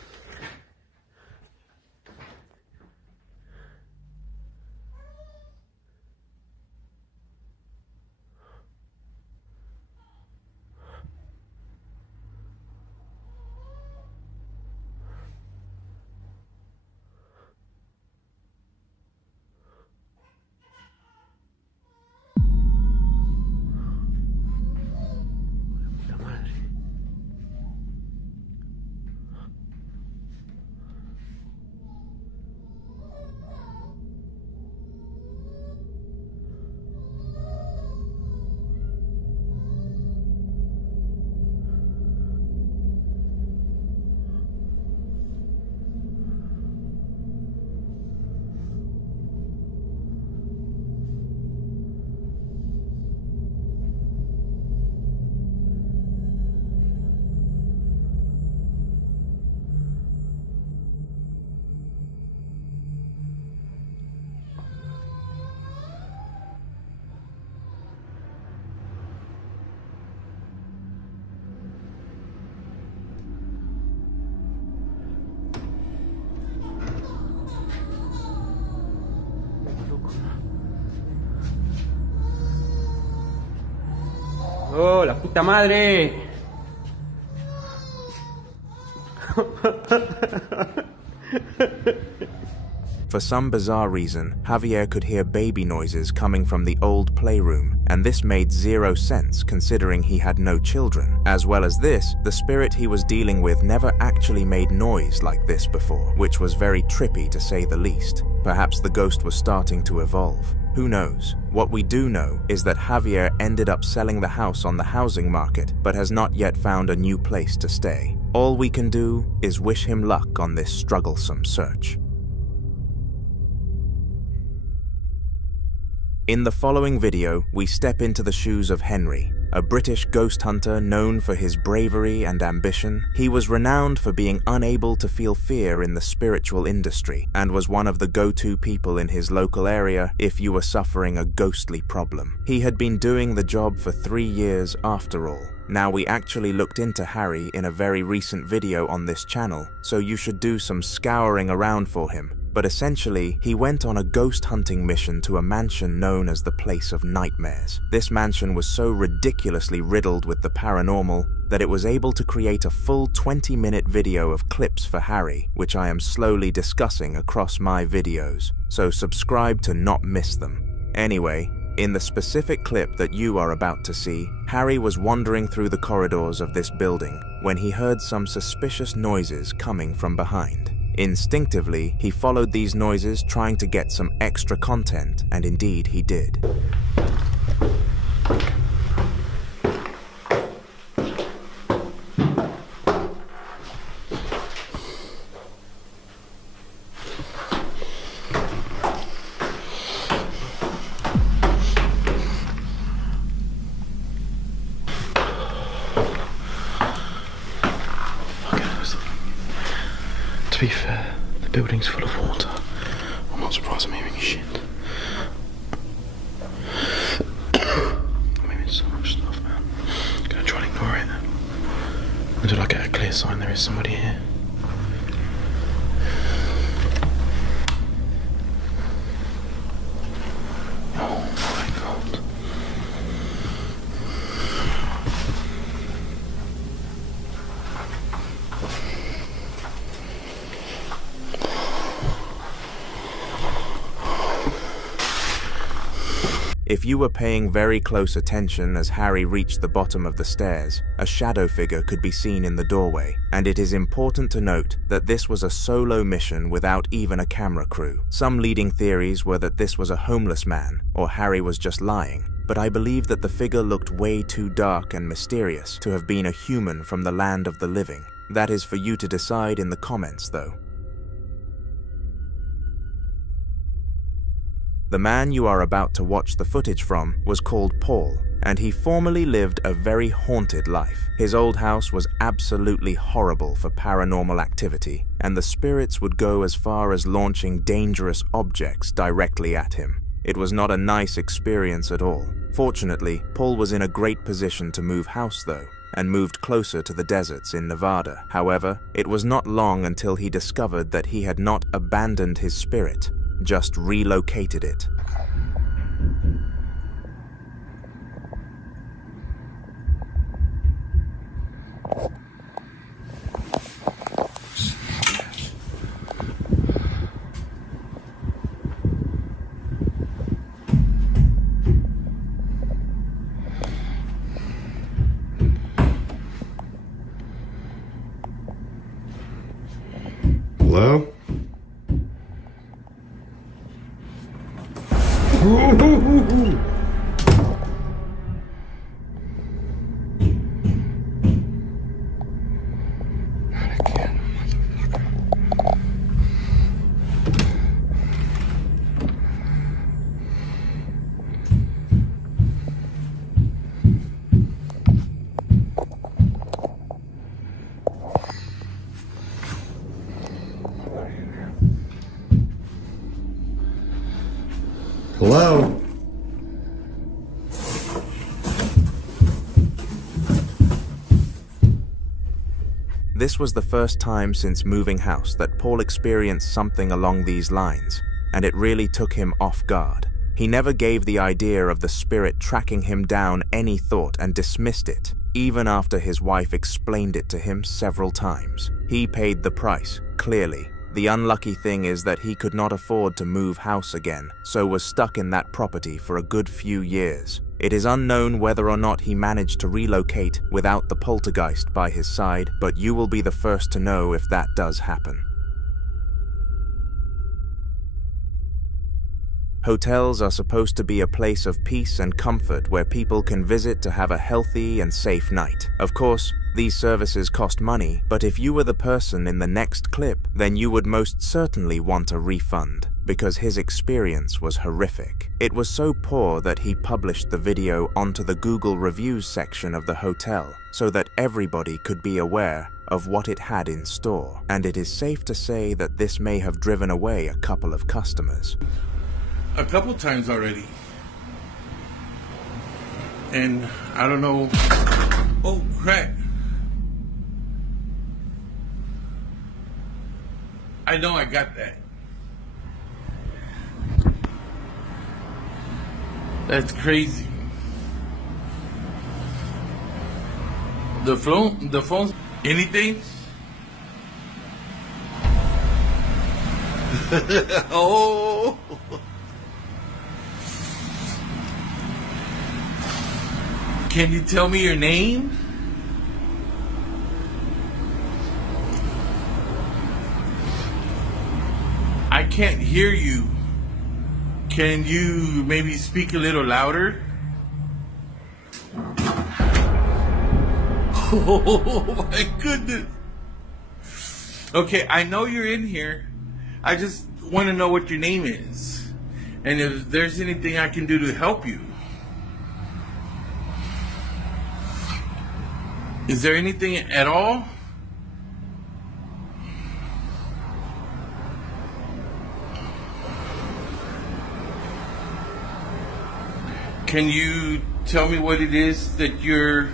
Oh, la puta madre. For some bizarre reason, Javier could hear baby noises coming from the old playroom, and this made zero sense considering he had no children. As well as this, the spirit he was dealing with never actually made noise like this before, which was very trippy to say the least. Perhaps the ghost was starting to evolve. Who knows? What we do know is that Javier ended up selling the house on the housing market, but has not yet found a new place to stay. All we can do is wish him luck on this strugglesome search. In the following video, we step into the shoes of Henry, a British ghost hunter known for his bravery and ambition. He was renowned for being unable to feel fear in the spiritual industry and was one of the go-to people in his local area if you were suffering a ghostly problem. He had been doing the job for 3 years after all. Now, we actually looked into Harry in a very recent video on this channel, so you should do some scouring around for him. But essentially, he went on a ghost hunting mission to a mansion known as the Place of Nightmares. This mansion was so ridiculously riddled with the paranormal that it was able to create a full 20-minute video of clips for Harry, which I am slowly discussing across my videos, so subscribe to not miss them. Anyway, in the specific clip that you are about to see, Harry was wandering through the corridors of this building when he heard some suspicious noises coming from behind. Instinctively, he followed these noises trying to get some extra content, and indeed he did. To be fair, the building's full of water. I'm not surprised I'm hearing shit. I'm hearing so much stuff, man. I'm gonna try and ignore it. Until I get a clear sign there is somebody here. Oh my god. If you were paying very close attention as Harry reached the bottom of the stairs, a shadow figure could be seen in the doorway, and it is important to note that this was a solo mission without even a camera crew. Some leading theories were that this was a homeless man, or Harry was just lying, but I believe that the figure looked way too dark and mysterious to have been a human from the land of the living. That is for you to decide in the comments, though. The man you are about to watch the footage from was called Paul, and he formerly lived a very haunted life. His old house was absolutely horrible for paranormal activity, and the spirits would go as far as launching dangerous objects directly at him. It was not a nice experience at all. Fortunately, Paul was in a great position to move house though, and moved closer to the deserts in Nevada. However, it was not long until he discovered that he had not abandoned his spirit, just relocated it. Hello? Hello? This was the first time since moving house that Paul experienced something along these lines, and it really took him off guard. He never gave the idea of the spirit tracking him down any thought and dismissed it, even after his wife explained it to him several times. He paid the price, clearly. The unlucky thing is that he could not afford to move house again, so was stuck in that property for a good few years. It is unknown whether or not he managed to relocate without the poltergeist by his side, but you will be the first to know if that does happen. Hotels are supposed to be a place of peace and comfort where people can visit to have a healthy and safe night. Of course, these services cost money, but if you were the person in the next clip, then you would most certainly want a refund, because his experience was horrific. It was so poor that he published the video onto the Google reviews section of the hotel, so that everybody could be aware of what it had in store. And it is safe to say that this may have driven away a couple of customers. A couple times already. And I don't know. Oh, crap. I know I got that. That's crazy. The phone, anything? Oh. Can you tell me your name? I can't hear you. Can you maybe speak a little louder? Oh my goodness. Okay, I know you're in here. I just want to know what your name is. And if there's anything I can do to help you. Is there anything at all? Can you tell me what it is that you're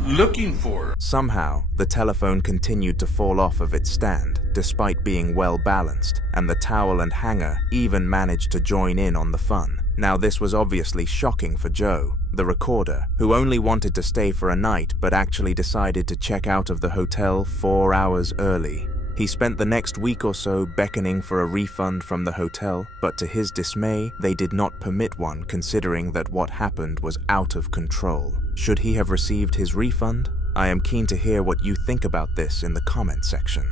looking for? Somehow, the telephone continued to fall off of its stand, despite being well balanced, and the towel and hanger even managed to join in on the fun. Now this was obviously shocking for Joe, the recorder, who only wanted to stay for a night but actually decided to check out of the hotel 4 hours early. He spent the next week or so beckoning for a refund from the hotel, but to his dismay, they did not permit one, considering that what happened was out of control. Should he have received his refund? I am keen to hear what you think about this in the comment section.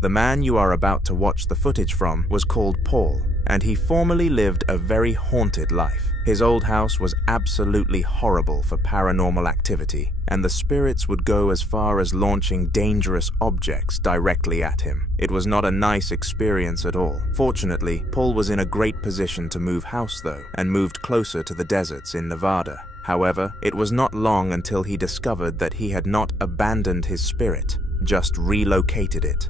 The man you are about to watch the footage from was called Paul, and he formerly lived a very haunted life. His old house was absolutely horrible for paranormal activity, and the spirits would go as far as launching dangerous objects directly at him. It was not a nice experience at all. Fortunately, Paul was in a great position to move house though, and moved closer to the deserts in Nevada. However, it was not long until he discovered that he had not abandoned his spirit, just relocated it.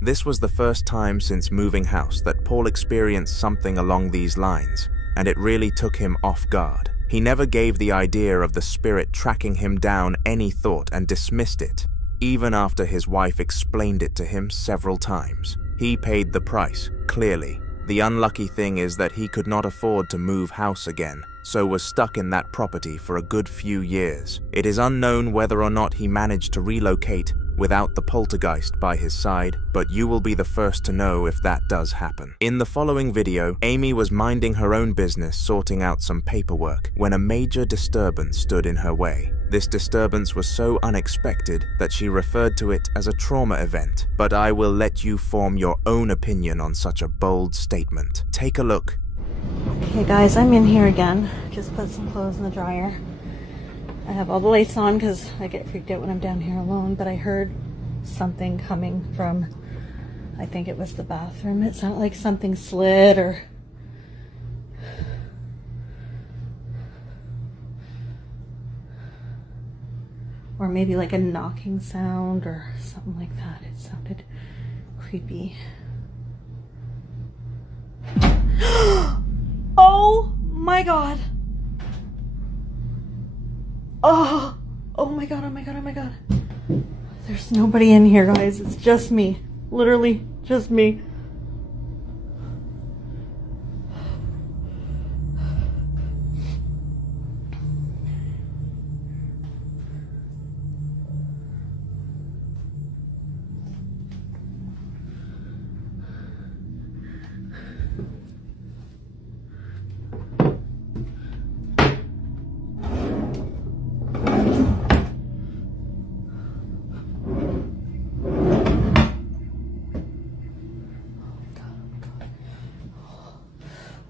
This was the first time since moving house that Paul experienced something along these lines, and it really took him off guard. He never gave the idea of the spirit tracking him down any thought and dismissed it, even after his wife explained it to him several times. He paid the price, clearly. The unlucky thing is that he could not afford to move house again, so was stuck in that property for a good few years. It is unknown whether or not he managed to relocate without the poltergeist by his side, but you will be the first to know if that does happen. In the following video, Amy was minding her own business sorting out some paperwork when a major disturbance stood in her way. This disturbance was so unexpected that she referred to it as a trauma event, but I will let you form your own opinion on such a bold statement. Take a look. Okay guys, I'm in here again. Just put some clothes in the dryer. I have all the lights on because I get freaked out when I'm down here alone, but I heard something coming from, I think it was the bathroom. It sounded like something slid or maybe like a knocking sound or something like that. It sounded creepy. Oh my god. Oh my god, oh my god, oh my god. There's nobody in here, guys. It's just me. Literally just me.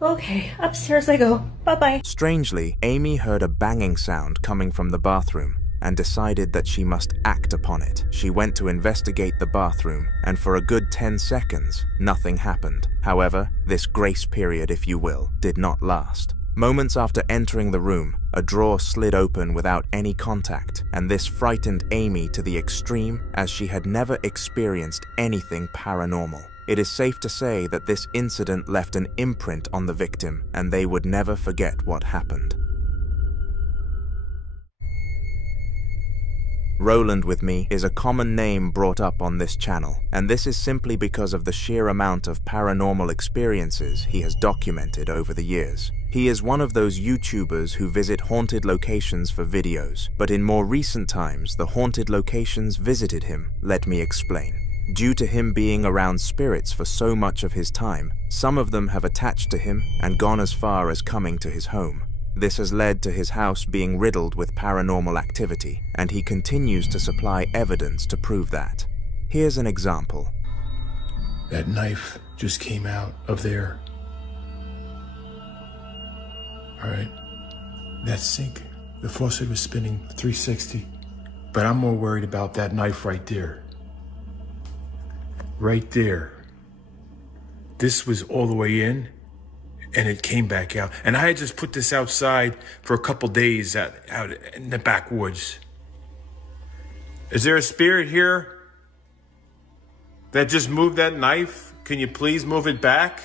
Okay, upstairs I go. Bye-bye. Strangely, Amy heard a banging sound coming from the bathroom and decided that she must act upon it. She went to investigate the bathroom, and for a good 10 seconds, nothing happened. However, this grace period, if you will, did not last. Moments after entering the room, a drawer slid open without any contact, and this frightened Amy to the extreme, as she had never experienced anything paranormal. It is safe to say that this incident left an imprint on the victim, and they would never forget what happened. Roland with me is a common name brought up on this channel, and this is simply because of the sheer amount of paranormal experiences he has documented over the years. He is one of those YouTubers who visit haunted locations for videos, but in more recent times, the haunted locations visited him. Let me explain. Due to him being around spirits for so much of his time, some of them have attached to him and gone as far as coming to his home. This has led to his house being riddled with paranormal activity, and he continues to supply evidence to prove that. Here's an example. That knife just came out of there. All right, that sink, the faucet was spinning 360, but I'm more worried about that knife right there. Right there. This was all the way in, and it came back out. And I had just put this outside for a couple days out in the backwoods. Is there a spirit here that just moved that knife? Can you please move it back?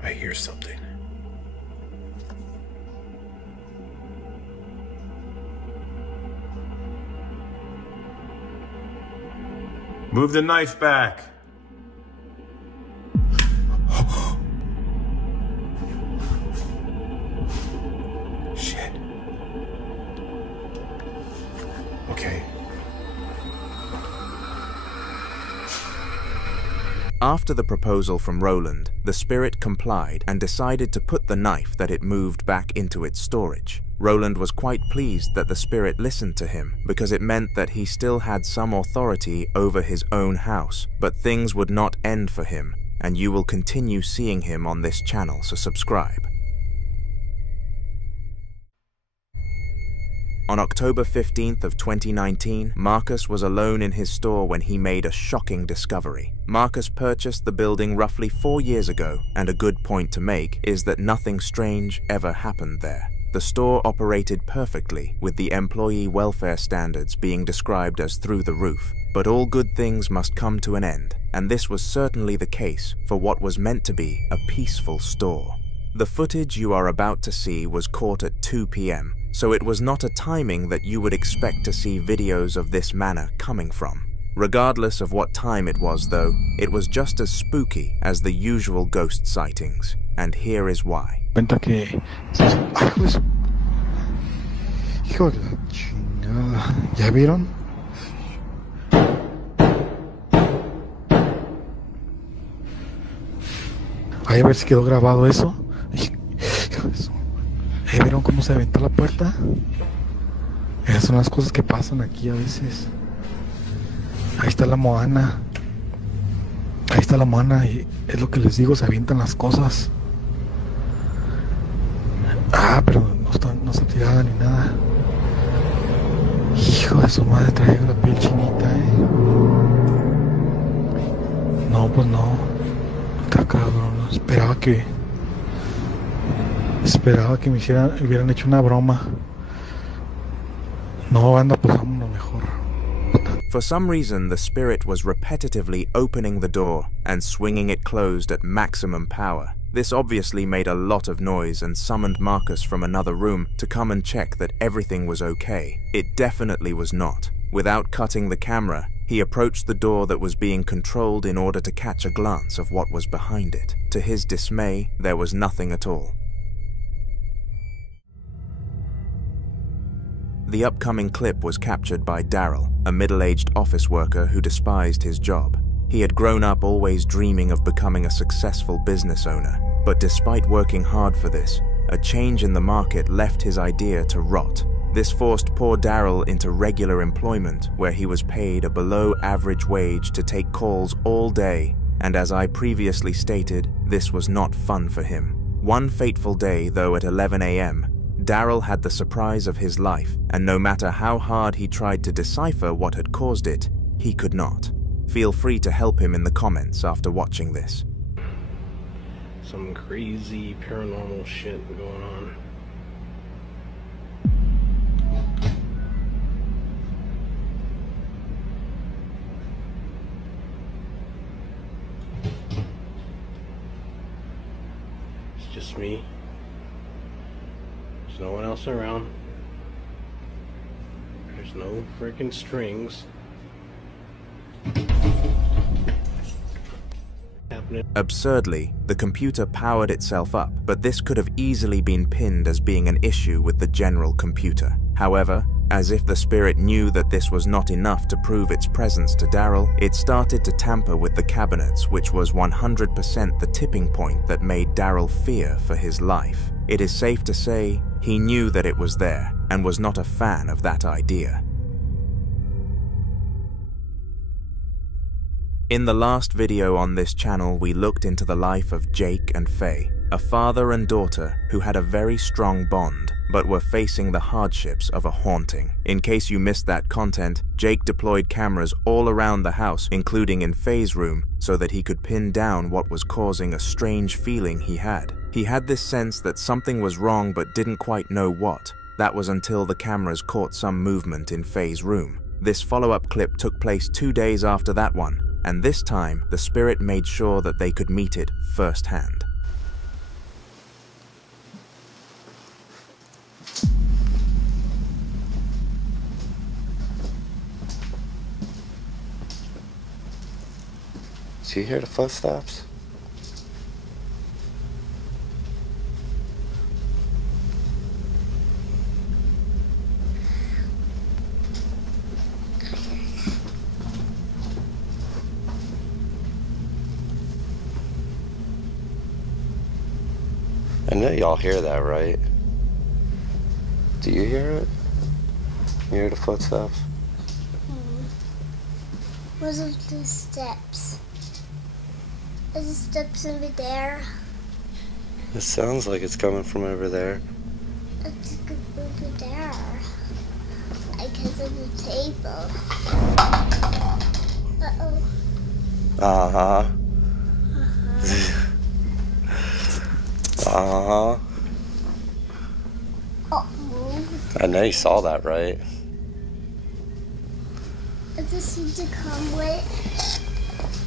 I hear something. Move the knife back. Shit. Okay. After the proposal from Roland, the spirit complied and decided to put the knife that it moved back into its storage. Roland was quite pleased that the spirit listened to him because it meant that he still had some authority over his own house, but things would not end for him, and you will continue seeing him on this channel, so subscribe. On October 15th of 2019, Marcus was alone in his store when he made a shocking discovery. Marcus purchased the building roughly 4 years ago, and a good point to make is that nothing strange ever happened there. The store operated perfectly, with the employee welfare standards being described as through the roof. But all good things must come to an end, and this was certainly the case for what was meant to be a peaceful store. The footage you are about to see was caught at 2 p.m., so it was not a timing that you would expect to see videos of this manner coming from. Regardless of what time it was though, it was just as spooky as the usual ghost sightings, and here is why. Cuenta que... Hijo de la chingada. ¿Ya vieron? Ay, a ver si quedó grabado eso. ¿Vieron cómo se aventó la puerta? Esas son las cosas que pasan aquí a veces. Ahí está la Moana. Ahí está la Moana y es lo que les digo, se avientan las cosas. Ah, pero no está tirada ni nada. Hijo de su madre, traigo la piel chinita, No, pues no. Está cabrón. Esperaba que me hubieran hecho una broma. No, anda, pues vámonos mejor. For some reason, the spirit was repetitively opening the door and swinging it closed at maximum power. This obviously made a lot of noise and summoned Marcus from another room to come and check that everything was okay. It definitely was not. Without cutting the camera, he approached the door that was being controlled in order to catch a glance of what was behind it. To his dismay, there was nothing at all. The upcoming clip was captured by Daryl, a middle-aged office worker who despised his job. He had grown up always dreaming of becoming a successful business owner, but despite working hard for this, a change in the market left his idea to rot. This forced poor Daryl into regular employment, where he was paid a below-average wage to take calls all day, and as I previously stated, this was not fun for him. One fateful day, though, at 11 a.m., Daryl had the surprise of his life, and no matter how hard he tried to decipher what had caused it, he could not. Feel free to help him in the comments after watching this. Some crazy paranormal shit going on. It's just me. There's no one else around. There's no freaking strings. Absurdly, the computer powered itself up, but this could have easily been pinned as being an issue with the general computer. However, as if the spirit knew that this was not enough to prove its presence to Daryl, it started to tamper with the cabinets, which was 100% the tipping point that made Daryl fear for his life. It is safe to say he knew that it was there and was not a fan of that idea. In the last video on this channel, we looked into the life of Jake and Faye, a father and daughter who had a very strong bond, but were facing the hardships of a haunting. In case you missed that content, Jake deployed cameras all around the house, including in Faye's room, so that he could pin down what was causing a strange feeling he had. He had this sense that something was wrong but didn't quite know what. That was until the cameras caught some movement in Faye's room. This follow-up clip took place 2 days after that one, and this time, the spirit made sure that they could meet it firsthand. Do you hear the footsteps? I know y'all hear that, right? Do you hear it? You hear the footsteps? Where's the steps? Are the steps over there? It sounds like it's coming from over there. It's over there. Because of the table. Uh-oh. Uh-huh. Uh-huh. I know you saw that, right? Does it seem to come with it?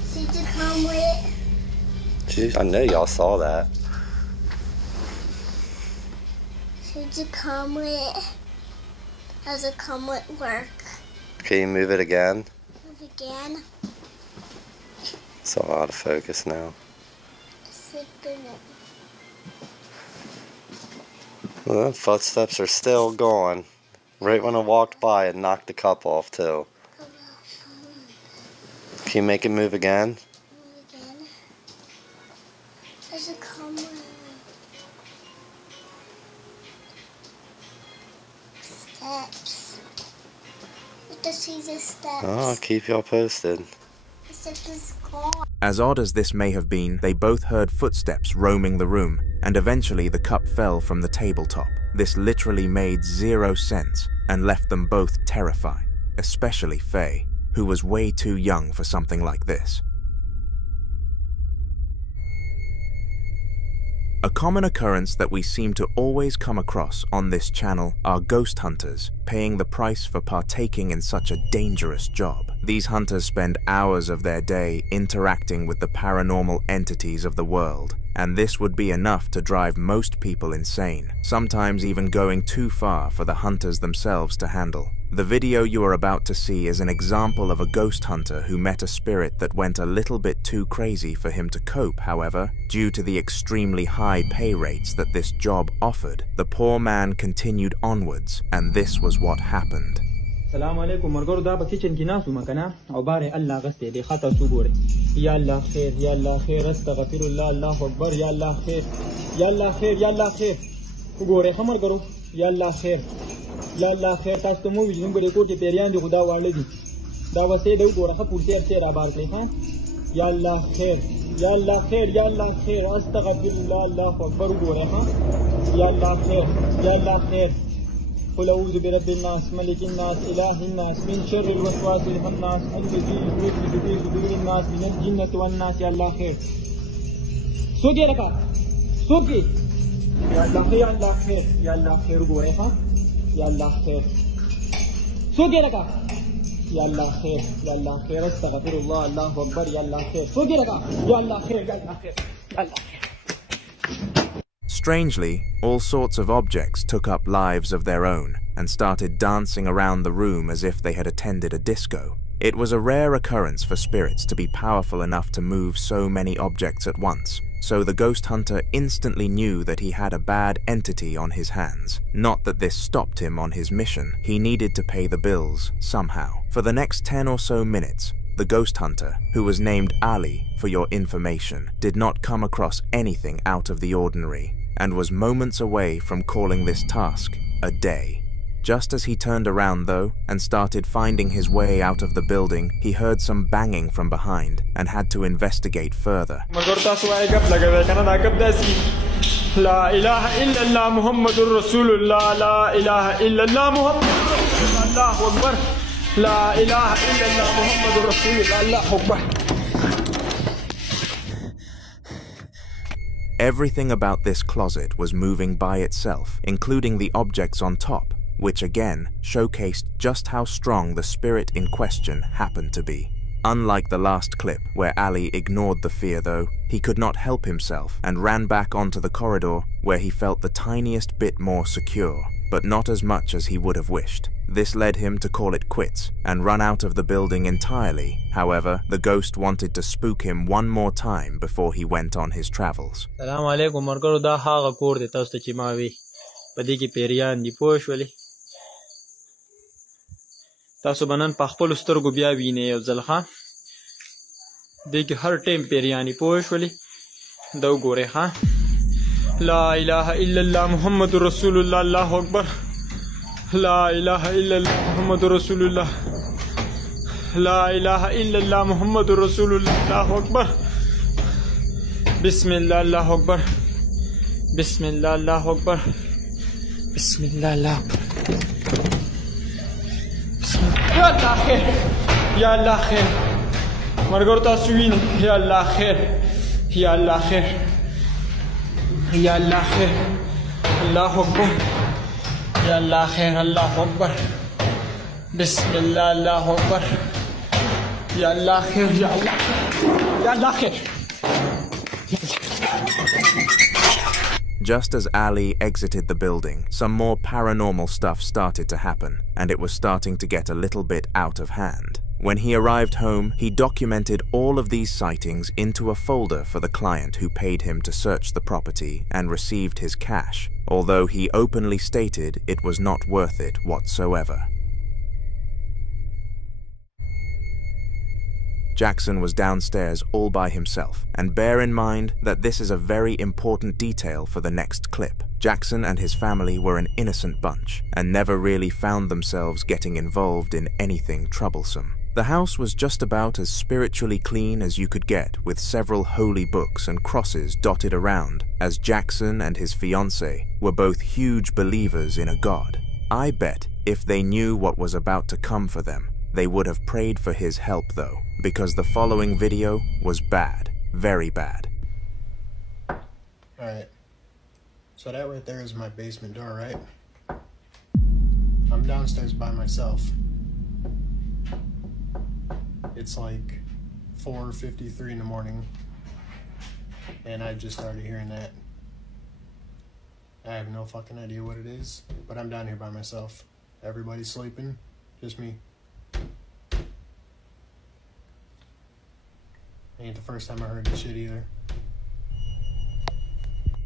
Seem to come with it? Jeez, I know y'all saw that. Seem to come with it? Does it come with work? Can you move it again? Move again? It's all out of focus now. Well, the footsteps are still going. Right when I walked by, it knocked the cup off too. Can you make it move again? Move again? Does it steps. Let us see the steps. Oh, keep y'all posted. I said this car. As odd as this may have been, they both heard footsteps roaming the room, and eventually the cup fell from the tabletop. This literally made zero sense and left them both terrified, especially Faye, who was way too young for something like this. A common occurrence that we seem to always come across on this channel are ghost hunters paying the price for partaking in such a dangerous job. These hunters spend hours of their day interacting with the paranormal entities of the world, and this would be enough to drive most people insane, sometimes even going too far for the hunters themselves to handle. The video you are about to see is an example of a ghost hunter who met a spirit that went a little bit too crazy for him to cope. However, due to the extremely high pay rates that this job offered, the poor man continued onwards, and this was what happened. السلام عليكم مرقور دابا كيتشن كناس ومكانا عبارة الله غستي دي خطا سوغوري يا الله خير يا الله خير استغفر الله الله أكبر يا الله خير يا الله خير يا الله خير وغوري خمر قرو يا الله خير يا الله خير تاسو مو ویژن بڑے کوټه پیریان دی خدا والے دي دا وسه دو ګوره خپل تیر بار کړی ها یا الله خیر یا الله خیر یا الله خیر استغفر الله الله اکبر ګوره ها یا الله خیر یا الله خیر قل اعوذ برب الناس ملك الناس اله الناس من شر الوسواس الخناس الذي يوسوس في صدور الناس من الجنة والناس يا الله خير سوګي رکا سوګي یا الله خیر یا الله خیر یا الله خیر ګوره ها يا الله خير سوقي لك يا الله خير يا الله خير استغفر الله الله اكبر يا الله خير سوقي لك يا الله خير يا الله خير يا الله خير. Strangely, all sorts of objects took up lives of their own and started dancing around the room as if they had attended a disco. It was a rare occurrence for spirits to be powerful enough to move so many objects at once, so the ghost hunter instantly knew that he had a bad entity on his hands. Not that this stopped him on his mission, he needed to pay the bills somehow. For the next 10 or so minutes, the ghost hunter, who was named Ali for your information, did not come across anything out of the ordinary and was moments away from calling this task a day. Just as he turned around though and started finding his way out of the building, he heard some banging from behind and had to investigate further. لا إله إلا الله محمد رسول الله لا إله إلا الله محمد رسول الله أكبر لا إله إلا الله محمد رسول الله الله أكبر. Everything about this closet was moving by itself, including the objects on top, which again showcased just how strong the spirit in question happened to be. Unlike the last clip, where Ali ignored the fear though, he could not help himself and ran back onto the corridor where he felt the tiniest bit more secure, but not as much as he would have wished. This led him to call it quits and run out of the building entirely. However, the ghost wanted to spook him one more time before he went on his travels. السلام عليكم مرګرو دا هغه کور دی تاسو ته چې ما وی په دې کې پیریان دي پوه شولې تاسو بنن په خپل سترګو بیا وینئ یو ځل ښه دې کې هر ټیم پیریانې پوه شولې دا وګورئ ښه لا اله الا الله محمد رسول الله الله اکبر لا اله الا الله محمد رسول الله لا اله الا الله محمد رسول الله الله اکبر بسم الله الله اکبر بسم الله الله اکبر بسم الله الله اکبر يا الله خير يا الله خير مرغورتا سوين يا الله خير يا الله خير يا الله خير الله اكبر يا الله خير الله اكبر بسم الله الله اكبر يا الله خير يا الله يا الله خير. Just as Ali exited the building, some more paranormal stuff started to happen, and it was starting to get a little bit out of hand. When he arrived home, he documented all of these sightings into a folder for the client who paid him to search the property and received his cash, although he openly stated it was not worth it whatsoever. Jackson was downstairs all by himself, and bear in mind that this is a very important detail for the next clip. Jackson and his family were an innocent bunch and never really found themselves getting involved in anything troublesome. The house was just about as spiritually clean as you could get, with several holy books and crosses dotted around, as Jackson and his fiancée were both huge believers in a God. I bet if they knew what was about to come for them, they would have prayed for his help though, because the following video was bad, very bad. Alright, so that right there is my basement door, right? I'm downstairs by myself. It's like 4:53 in the morning, and I just started hearing that. I have no fucking idea what it is, but I'm down here by myself. Everybody's sleeping, just me. Ain't the first time I heard this shit either.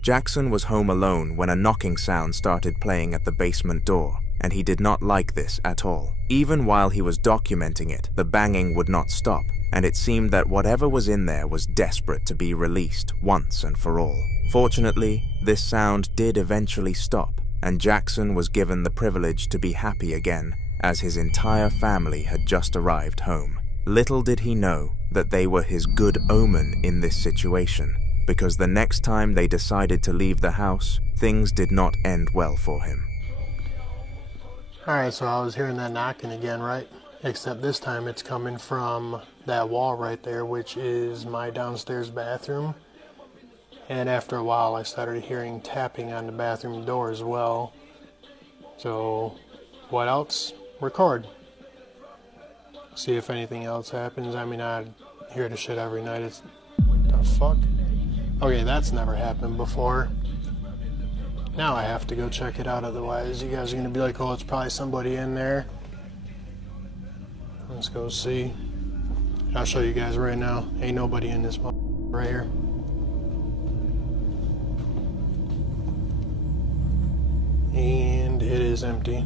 Jackson was home alone when a knocking sound started playing at the basement door, and he did not like this at all. Even while he was documenting it, the banging would not stop, and it seemed that whatever was in there was desperate to be released once and for all. Fortunately, this sound did eventually stop, and Jackson was given the privilege to be happy again, as his entire family had just arrived home. Little did he know that they were his good omen in this situation, because the next time they decided to leave the house, things did not end well for him. Alright, so I was hearing that knocking again, right? Except this time it's coming from that wall right there, which is my downstairs bathroom. And after a while I started hearing tapping on the bathroom door as well. So, what else? Record. See if anything else happens. I mean, I hear the shit every night. It's... what the fuck? Okay, that's never happened before. Now I have to go check it out, otherwise you guys are going to be like, oh, it's probably somebody in there. Let's go see. I'll show you guys right now. Ain't nobody in this right here. And it is empty.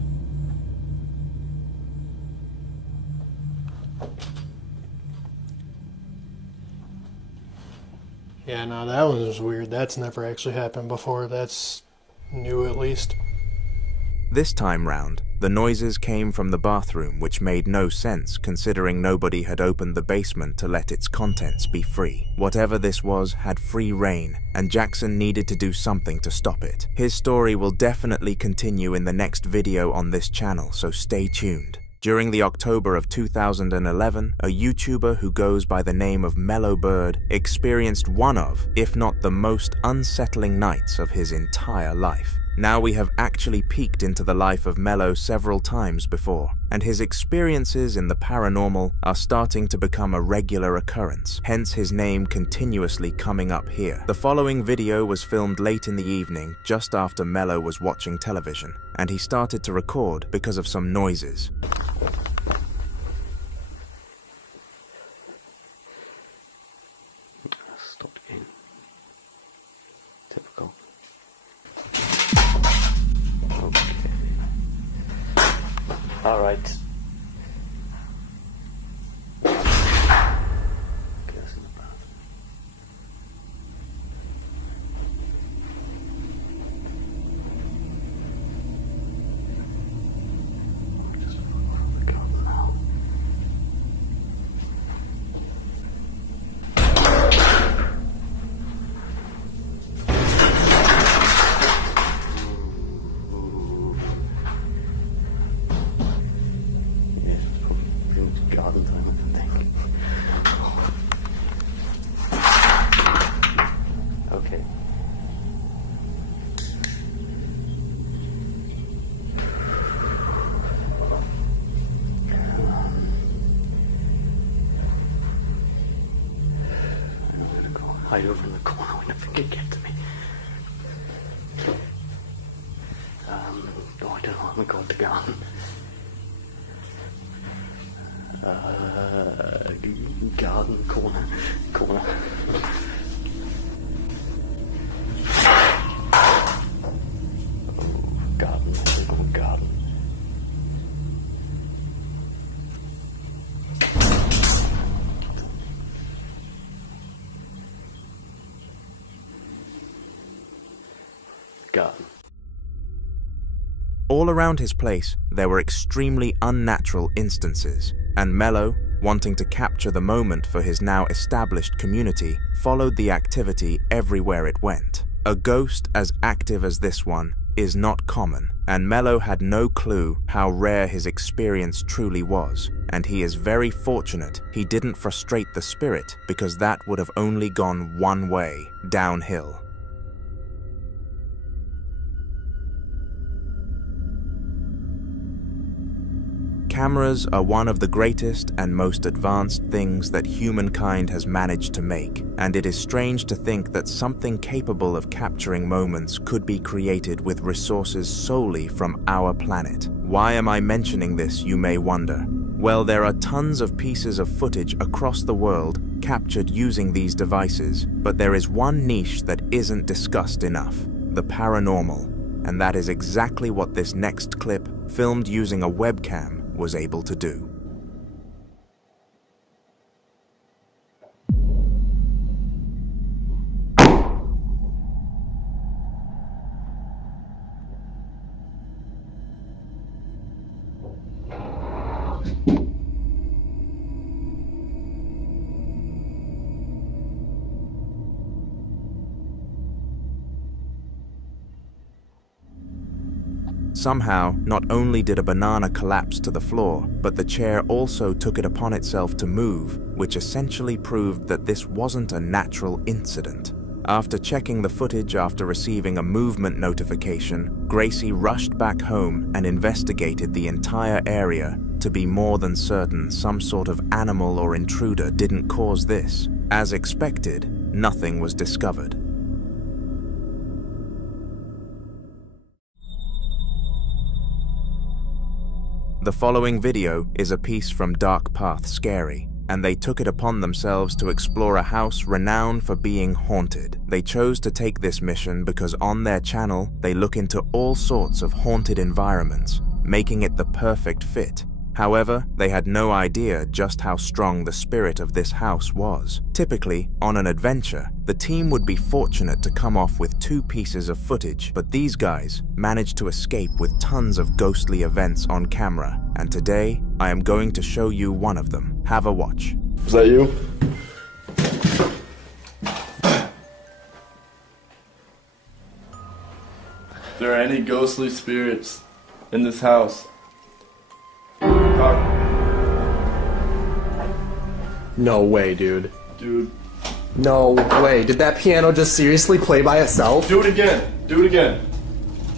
Yeah, no, that one was weird. That's never actually happened before. That's new, at least. This time round, the noises came from the bathroom, which made no sense considering nobody had opened the basement to let its contents be free. Whatever this was had free reign, and Jackson needed to do something to stop it. His story will definitely continue in the next video on this channel, so stay tuned. During the October of 2011, a YouTuber who goes by the name of Mellow Bird experienced one of, if not the most unsettling nights of his entire life. Now we have actually peeked into the life of Mellow several times before, and his experiences in the paranormal are starting to become a regular occurrence, hence his name continuously coming up here. The following video was filmed late in the evening, just after Mellow was watching television, and he started to record because of some noises. Stop again. Typical. All right. Garden time, I think. Okay. I know where to go. Hide over in the corner when nothing can get to me. Oh, I don't know. I'm gonna go in the garden. Garden corner. Oh, garden. We're going garden. Garden. All around his place, there were extremely unnatural instances, and Mello, wanting to capture the moment for his now established community, followed the activity everywhere it went. A ghost as active as this one is not common, and Mello had no clue how rare his experience truly was, and he is very fortunate he didn't frustrate the spirit, because that would have only gone one way, downhill. Cameras are one of the greatest and most advanced things that humankind has managed to make, and it is strange to think that something capable of capturing moments could be created with resources solely from our planet. Why am I mentioning this, you may wonder? Well, there are tons of pieces of footage across the world captured using these devices, but there is one niche that isn't discussed enough: the paranormal, and that is exactly what this next clip, filmed using a webcam, was able to do. Somehow, not only did a banana collapse to the floor, but the chair also took it upon itself to move, which essentially proved that this wasn't a natural incident. After checking the footage after receiving a movement notification, Gracie rushed back home and investigated the entire area to be more than certain some sort of animal or intruder didn't cause this. As expected, nothing was discovered. The following video is a piece from Dark Path Scary, and they took it upon themselves to explore a house renowned for being haunted. They chose to take this mission because on their channel, they look into all sorts of haunted environments, making it the perfect fit. However, they had no idea just how strong the spirit of this house was. Typically, on an adventure, the team would be fortunate to come off with 2 pieces of footage, but these guys managed to escape with tons of ghostly events on camera, and today, I am going to show you one of them. Have a watch. Is that you? There are any ghostly spirits in this house? No way, dude. Dude. No way. Did that piano just seriously play by itself? Do it again. Do it again.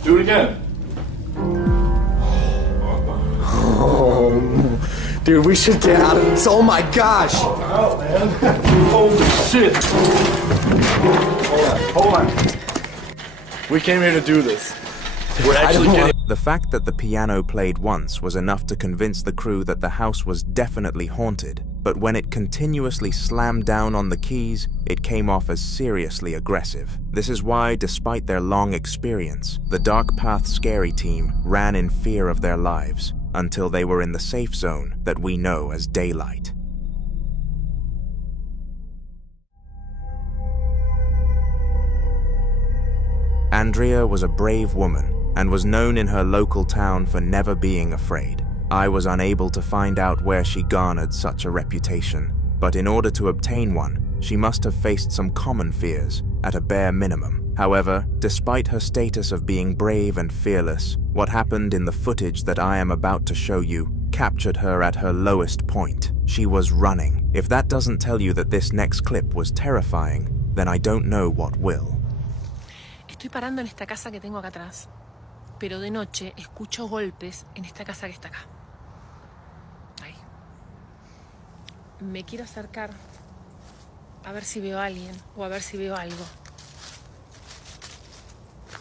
Do it again. Oh, dude, we should get out of this. Oh my gosh. Oh, man. Holy shit. Hold on. We came here to do this. We're actually getting... The fact that the piano played once was enough to convince the crew that the house was definitely haunted, but when it continuously slammed down on the keys, it came off as seriously aggressive. This is why, despite their long experience, the Dark Path Scary team ran in fear of their lives until they were in the safe zone that we know as daylight. Andrea was a brave woman and was known in her local town for never being afraid. I was unable to find out where she garnered such a reputation, but in order to obtain one, she must have faced some common fears, at a bare minimum. However, despite her status of being brave and fearless, what happened in the footage that I am about to show you captured her at her lowest point. She was running. If that doesn't tell you that this next clip was terrifying, then I don't know what will. Estoy parando en esta casa que tengo acá atrás, pero de noche escucho golpes en esta casa que está acá. Ahí. Me quiero acercar a ver si veo a alguien o a ver si veo algo.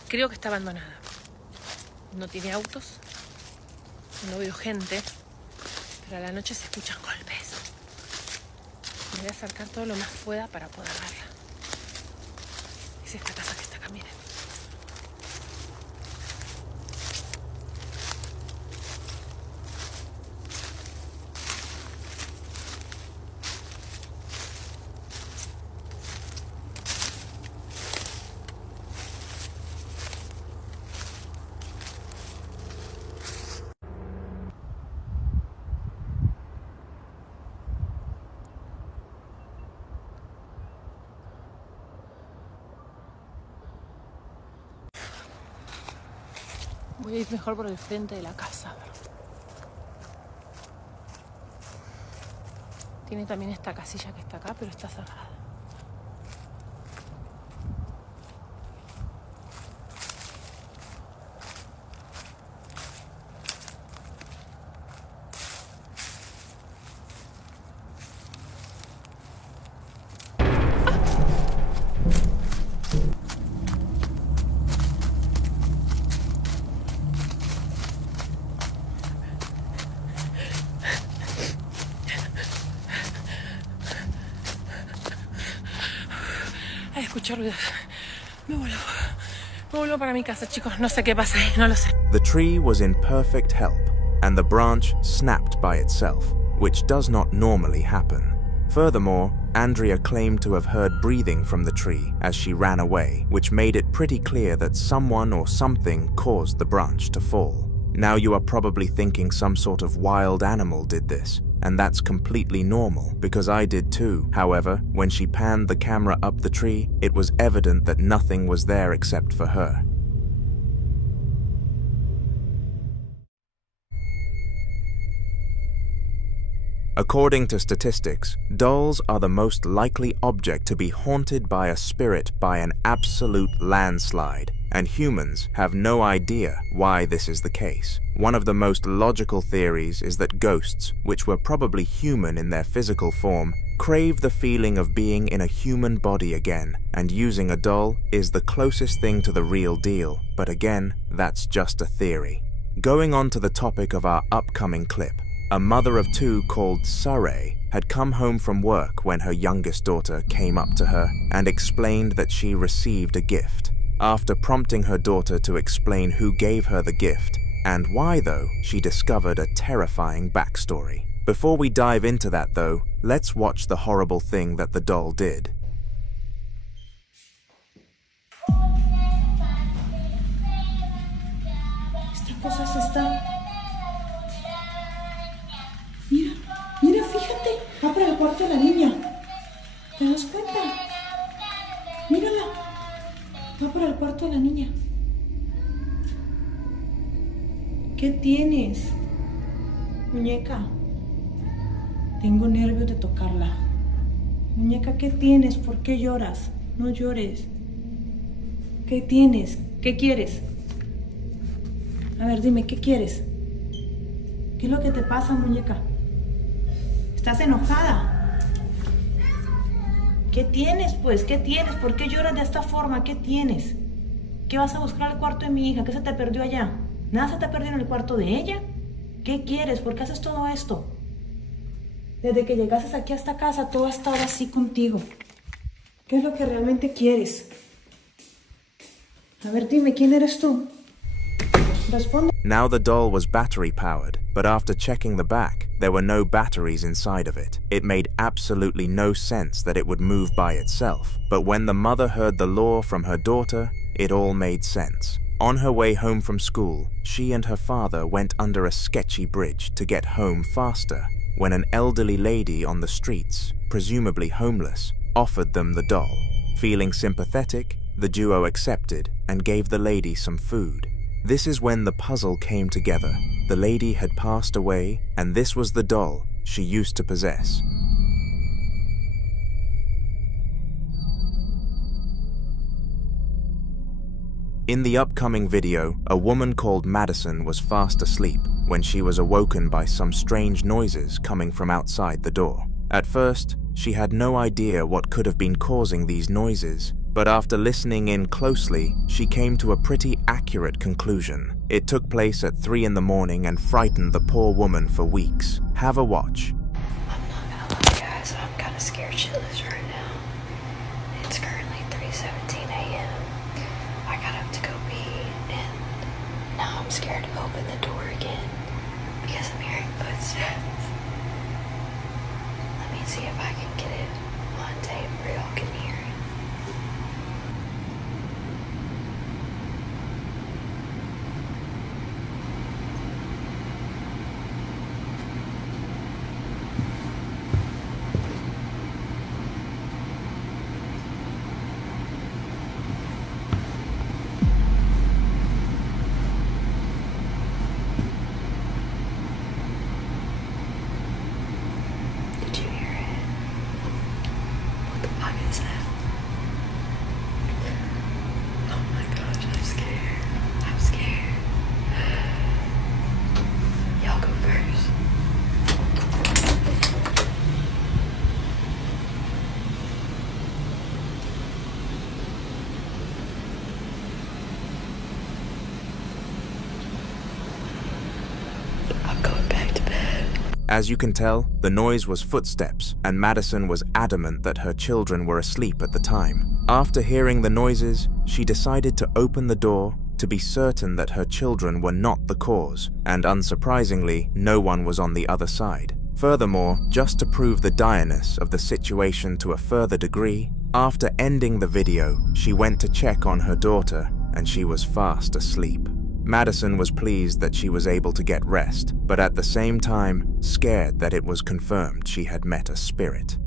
Creo que está abandonada. No tiene autos, no veo gente, pero a la noche se escuchan golpes. Me voy a acercar todo lo más pueda para poder verla. Es esta casa que está acá, miren. Voy a ir mejor por el frente de la casa. Tiene también esta casilla que está acá, pero está cerrada. Ay, escucho ruidos. Me vuelvo para mi casa, chicos. No sé qué pasa ahí, no lo sé. The tree was in perfect health, and the branch snapped by itself, which does not normally happen. Furthermore, Andrea claimed to have heard breathing from the tree as she ran away, which made it pretty clear that someone or something caused the branch to fall. Now you are probably thinking some sort of wild animal did this, and that's completely normal, because I did too. However, when she panned the camera up the tree, it was evident that nothing was there except for her. According to statistics, dolls are the most likely object to be haunted by a spirit by an absolute landslide, and humans have no idea why this is the case. One of the most logical theories is that ghosts, which were probably human in their physical form, crave the feeling of being in a human body again, and using a doll is the closest thing to the real deal, but again, that's just a theory. Going on to the topic of our upcoming clip, a mother of two called Saray had come home from work when her youngest daughter came up to her and explained that she received a gift. After prompting her daughter to explain who gave her the gift and why, though, she discovered a terrifying backstory. Before we dive into that, though, let's watch the horrible thing that the doll did. Esta cosa se está... Mira, mira, fíjate, va para el cuarto de la niña. ¿Te das cuenta? Mírala, va para el cuarto de la niña. ¿Qué tienes, muñeca? Tengo nervios de tocarla. Muñeca, ¿qué tienes? ¿Por qué lloras? No llores. ¿Qué tienes? ¿Qué quieres? A ver, dime, ¿qué quieres? ¿Qué es lo que te pasa, muñeca? ¿Estás enojada? ¿Qué tienes, pues? ¿Qué tienes? ¿Por qué lloras de esta forma? ¿Qué tienes? ¿Qué vas a buscar al cuarto de mi hija? ¿Qué se te perdió allá? ¿Nada se te perdió en el cuarto de ella? ¿Qué quieres? ¿Por qué haces todo esto? Desde que llegaste aquí a esta casa, todo ha estado así contigo. ¿Qué es lo que realmente quieres? A ver, dime, ¿quién eres tú? Responde. Now the doll was battery-powered, but after checking the back, there were no batteries inside of it. It made absolutely no sense that it would move by itself, but when the mother heard the lore from her daughter, it all made sense. On her way home from school, she and her father went under a sketchy bridge to get home faster, when an elderly lady on the streets, presumably homeless, offered them the doll. Feeling sympathetic, the duo accepted and gave the lady some food. This is when the puzzle came together. The lady had passed away, and this was the doll she used to possess. In the upcoming video, a woman called Madison was fast asleep when she was awoken by some strange noises coming from outside the door. At first, she had no idea what could have been causing these noises, but after listening in closely, she came to a pretty accurate conclusion. It took place at 3 in the morning and frightened the poor woman for weeks. Have a watch. I'm not gonna lie, guys, I'm kind of scared shitless right now. It's currently 3:17 a.m. I got up to go pee, and now I'm scared to open the door again because I'm hearing footsteps. Let me see if I can get it on tape where y'all can hear it. As you can tell, the noise was footsteps, and Madison was adamant that her children were asleep at the time. After hearing the noises, she decided to open the door to be certain that her children were not the cause, and unsurprisingly, no one was on the other side. Furthermore, just to prove the direness of the situation to a further degree, after ending the video, she went to check on her daughter, and she was fast asleep. Madison was pleased that she was able to get rest, but at the same time, scared that it was confirmed she had met a spirit.